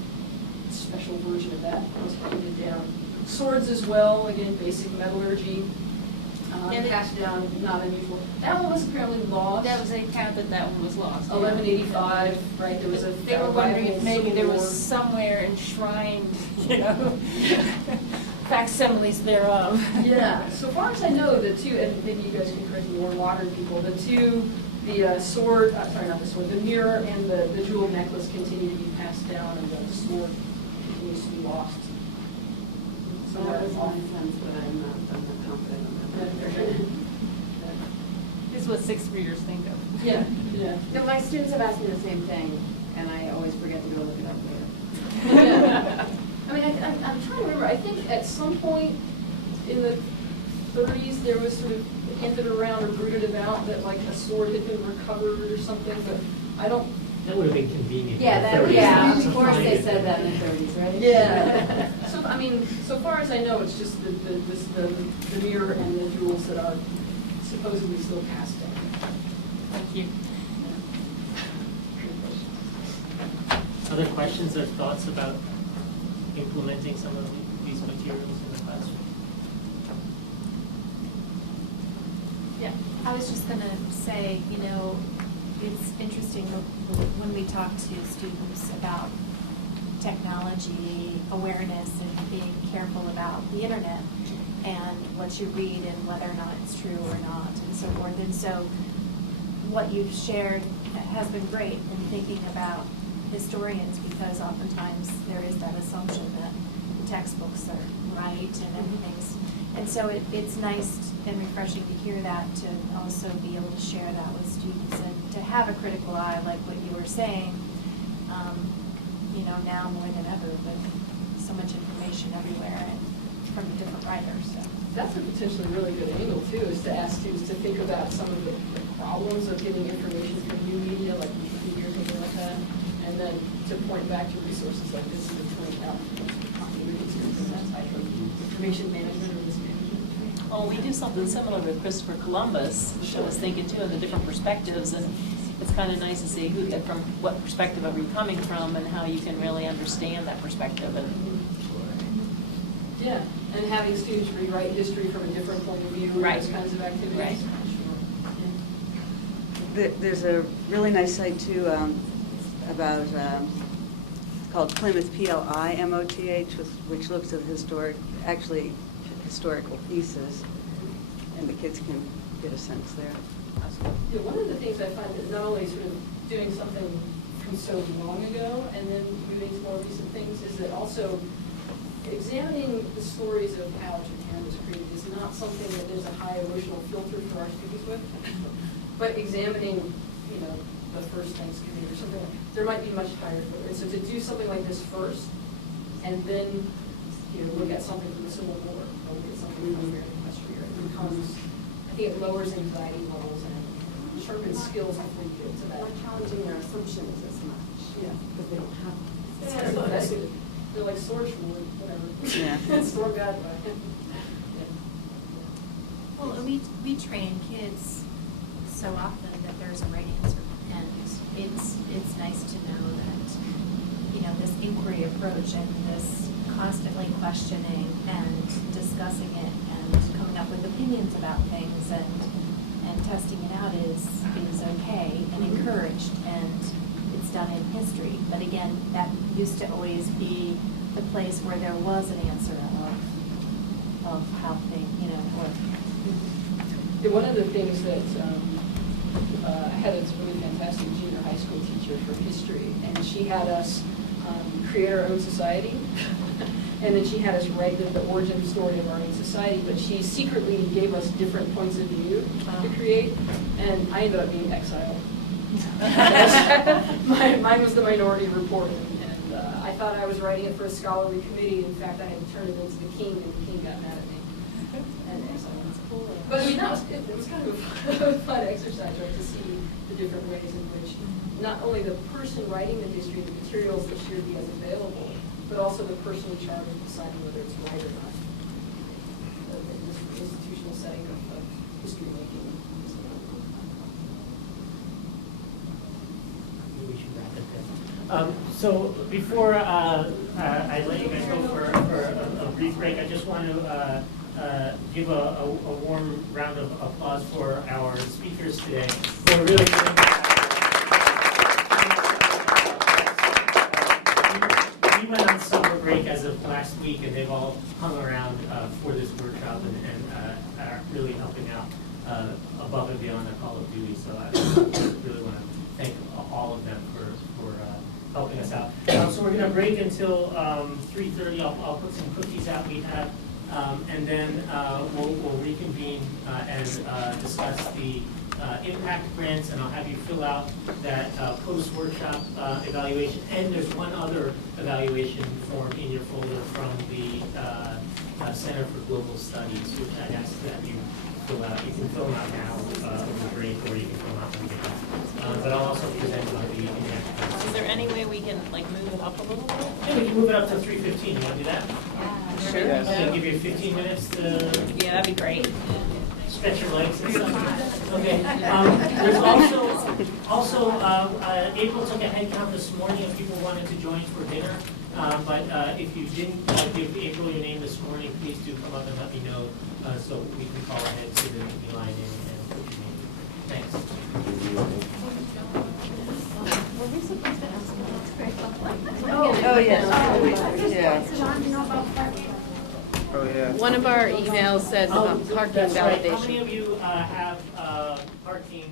special version of that was handed down. Swords as well, again, basic metallurgy. Passed down, not unusual. That one was apparently lost. That was an account that one was lost. 1185, right? There was a. They were wondering if maybe there was War. somewhere enshrined, facsimiles thereof. Yeah, so far as I know, the 2, and maybe you guys can correct me, more modern people, the sword, sorry, not the sword, the mirror and the jeweled necklace continue to be passed down, and the sword continues to be lost. So That was my sense, but I'm not confident on that. This is what 6th graders think of. Yeah, yeah. No, my students have asked me the same thing, and I always forget to go look it up later. Yeah. I mean, I'm trying to remember, I think at some point in the 30s, there was sort of hinted around or brooded about that like a sword had been recovered or something, but I don't. That would have been convenient. Yeah, in the 30s yeah, to of course find they it. said that in the 30s, right? Yeah. So, I mean, so far as I know, it's just the mirror and the jewels that are supposedly still passed down. Thank you. Other questions or thoughts about implementing some of these materials in the classroom? Yeah, I was just gonna say, it's interesting when we talk to students about technology awareness and being careful about the internet and what you read and whether or not it's true or not and so forth. And so what you've shared has been great in thinking about historians, because oftentimes there is that assumption that the textbooks are right and everything's, and so it's nice and refreshing to hear that, to also be able to share that with students and to have a critical eye, like what you were saying, now more than ever, with so much information everywhere and from different writers. So. That's a potentially really good angle too, is to ask students to think about some of the problems of getting information from new media, like Wikipedia or something like that, and then to point back to resources like this and to point out continuity and that type of information management or mismanagement. Oh, we do something similar with Christopher Columbus, show us thinking too, and the different perspectives, and it's kind of nice to see from what perspective are you coming from and how you can really understand that perspective. And yeah, and having students rewrite history from a different point of view, right. Those kinds of activities. Right. There's a really nice site too about called Plymouth, Plimoth, which looks at historical pieces, and the kids can get a sense there. Yeah, one of the things I find that not only sort of doing something from so long ago and then moving to more recent things is that also examining the stories of how Japan was created is not something that there's a high emotional filter for our students with, but examining, the first Thanksgiving or something, there might be much higher filter. And so to do something like this first and then, look at something from the Civil War or look at something from American history, it becomes, I think it lowers anxiety levels and sharpens skills before you get to that. We're challenging their assumptions as much. Yeah. Because they don't have. It's kind of invested. They're like swords from wood, whatever. Yeah. Storm God. Well, we train kids so often that there's a right answer, and it's nice to know that, you know, this inquiry approach and this constantly questioning and discussing it and coming up with opinions about things and testing it out is okay and encouraged, and it's done in history. But again, that used to always be the place where there was an answer of how things, you know, work. Yeah, one of the things that I had this really fantastic junior high school teacher for history, and she had us create our own society. And then she had us write the origin story of our own society, but she secretly gave us different points of view to create, and I ended up being exiled. Mine was the Minority Report, and I thought I was writing it for a scholarly committee. In fact, I had to turn it into the king, and the king got mad at me and exiled. But I mean, that was good. It was kind of a fun exercise, right, to see the different ways in which not only the person writing the history, the materials that she or he has available, but also the person in charge of deciding whether it's right or not. In this institutional setting of history making. Maybe we should wrap it there. So before I let you guys go for a brief break, I just want to give a warm round of applause for our speakers today. We're really we went on summer break as of last week, and they've all hung around for this workshop and are really helping out above and beyond their call of duty. So I really want to thank all of them for helping us out. So we're going to break until 3:30. I'll put some cookies out we have, and then we'll reconvene and discuss the impact grants, and I'll have you fill out that post-workshop evaluation. And there's one other evaluation form in your folder from the Center for Global Studies, which I asked that you fill out. You can fill them out now over break, or you can fill them out when we get back. But I'll also present on the impact grants. Is there any way we can like move it up a little bit? Yeah, we can move it up to 3:15. You want to do that? Yeah. Sure. Yes. I'll give you 15 minutes to. Yeah, that'd be great. Stretch your legs and stuff. Okay. There's also April took a head count this morning if people wanted to join for dinner. But if you didn't give April your name this morning, please do come up and let me know so we can call ahead to the meeting line and put your name. Thanks. Were we supposed to ask them? That's great. Oh, yes. Yeah. Oh, yeah. One of our emails said parking That's right. How validation. many of you have parking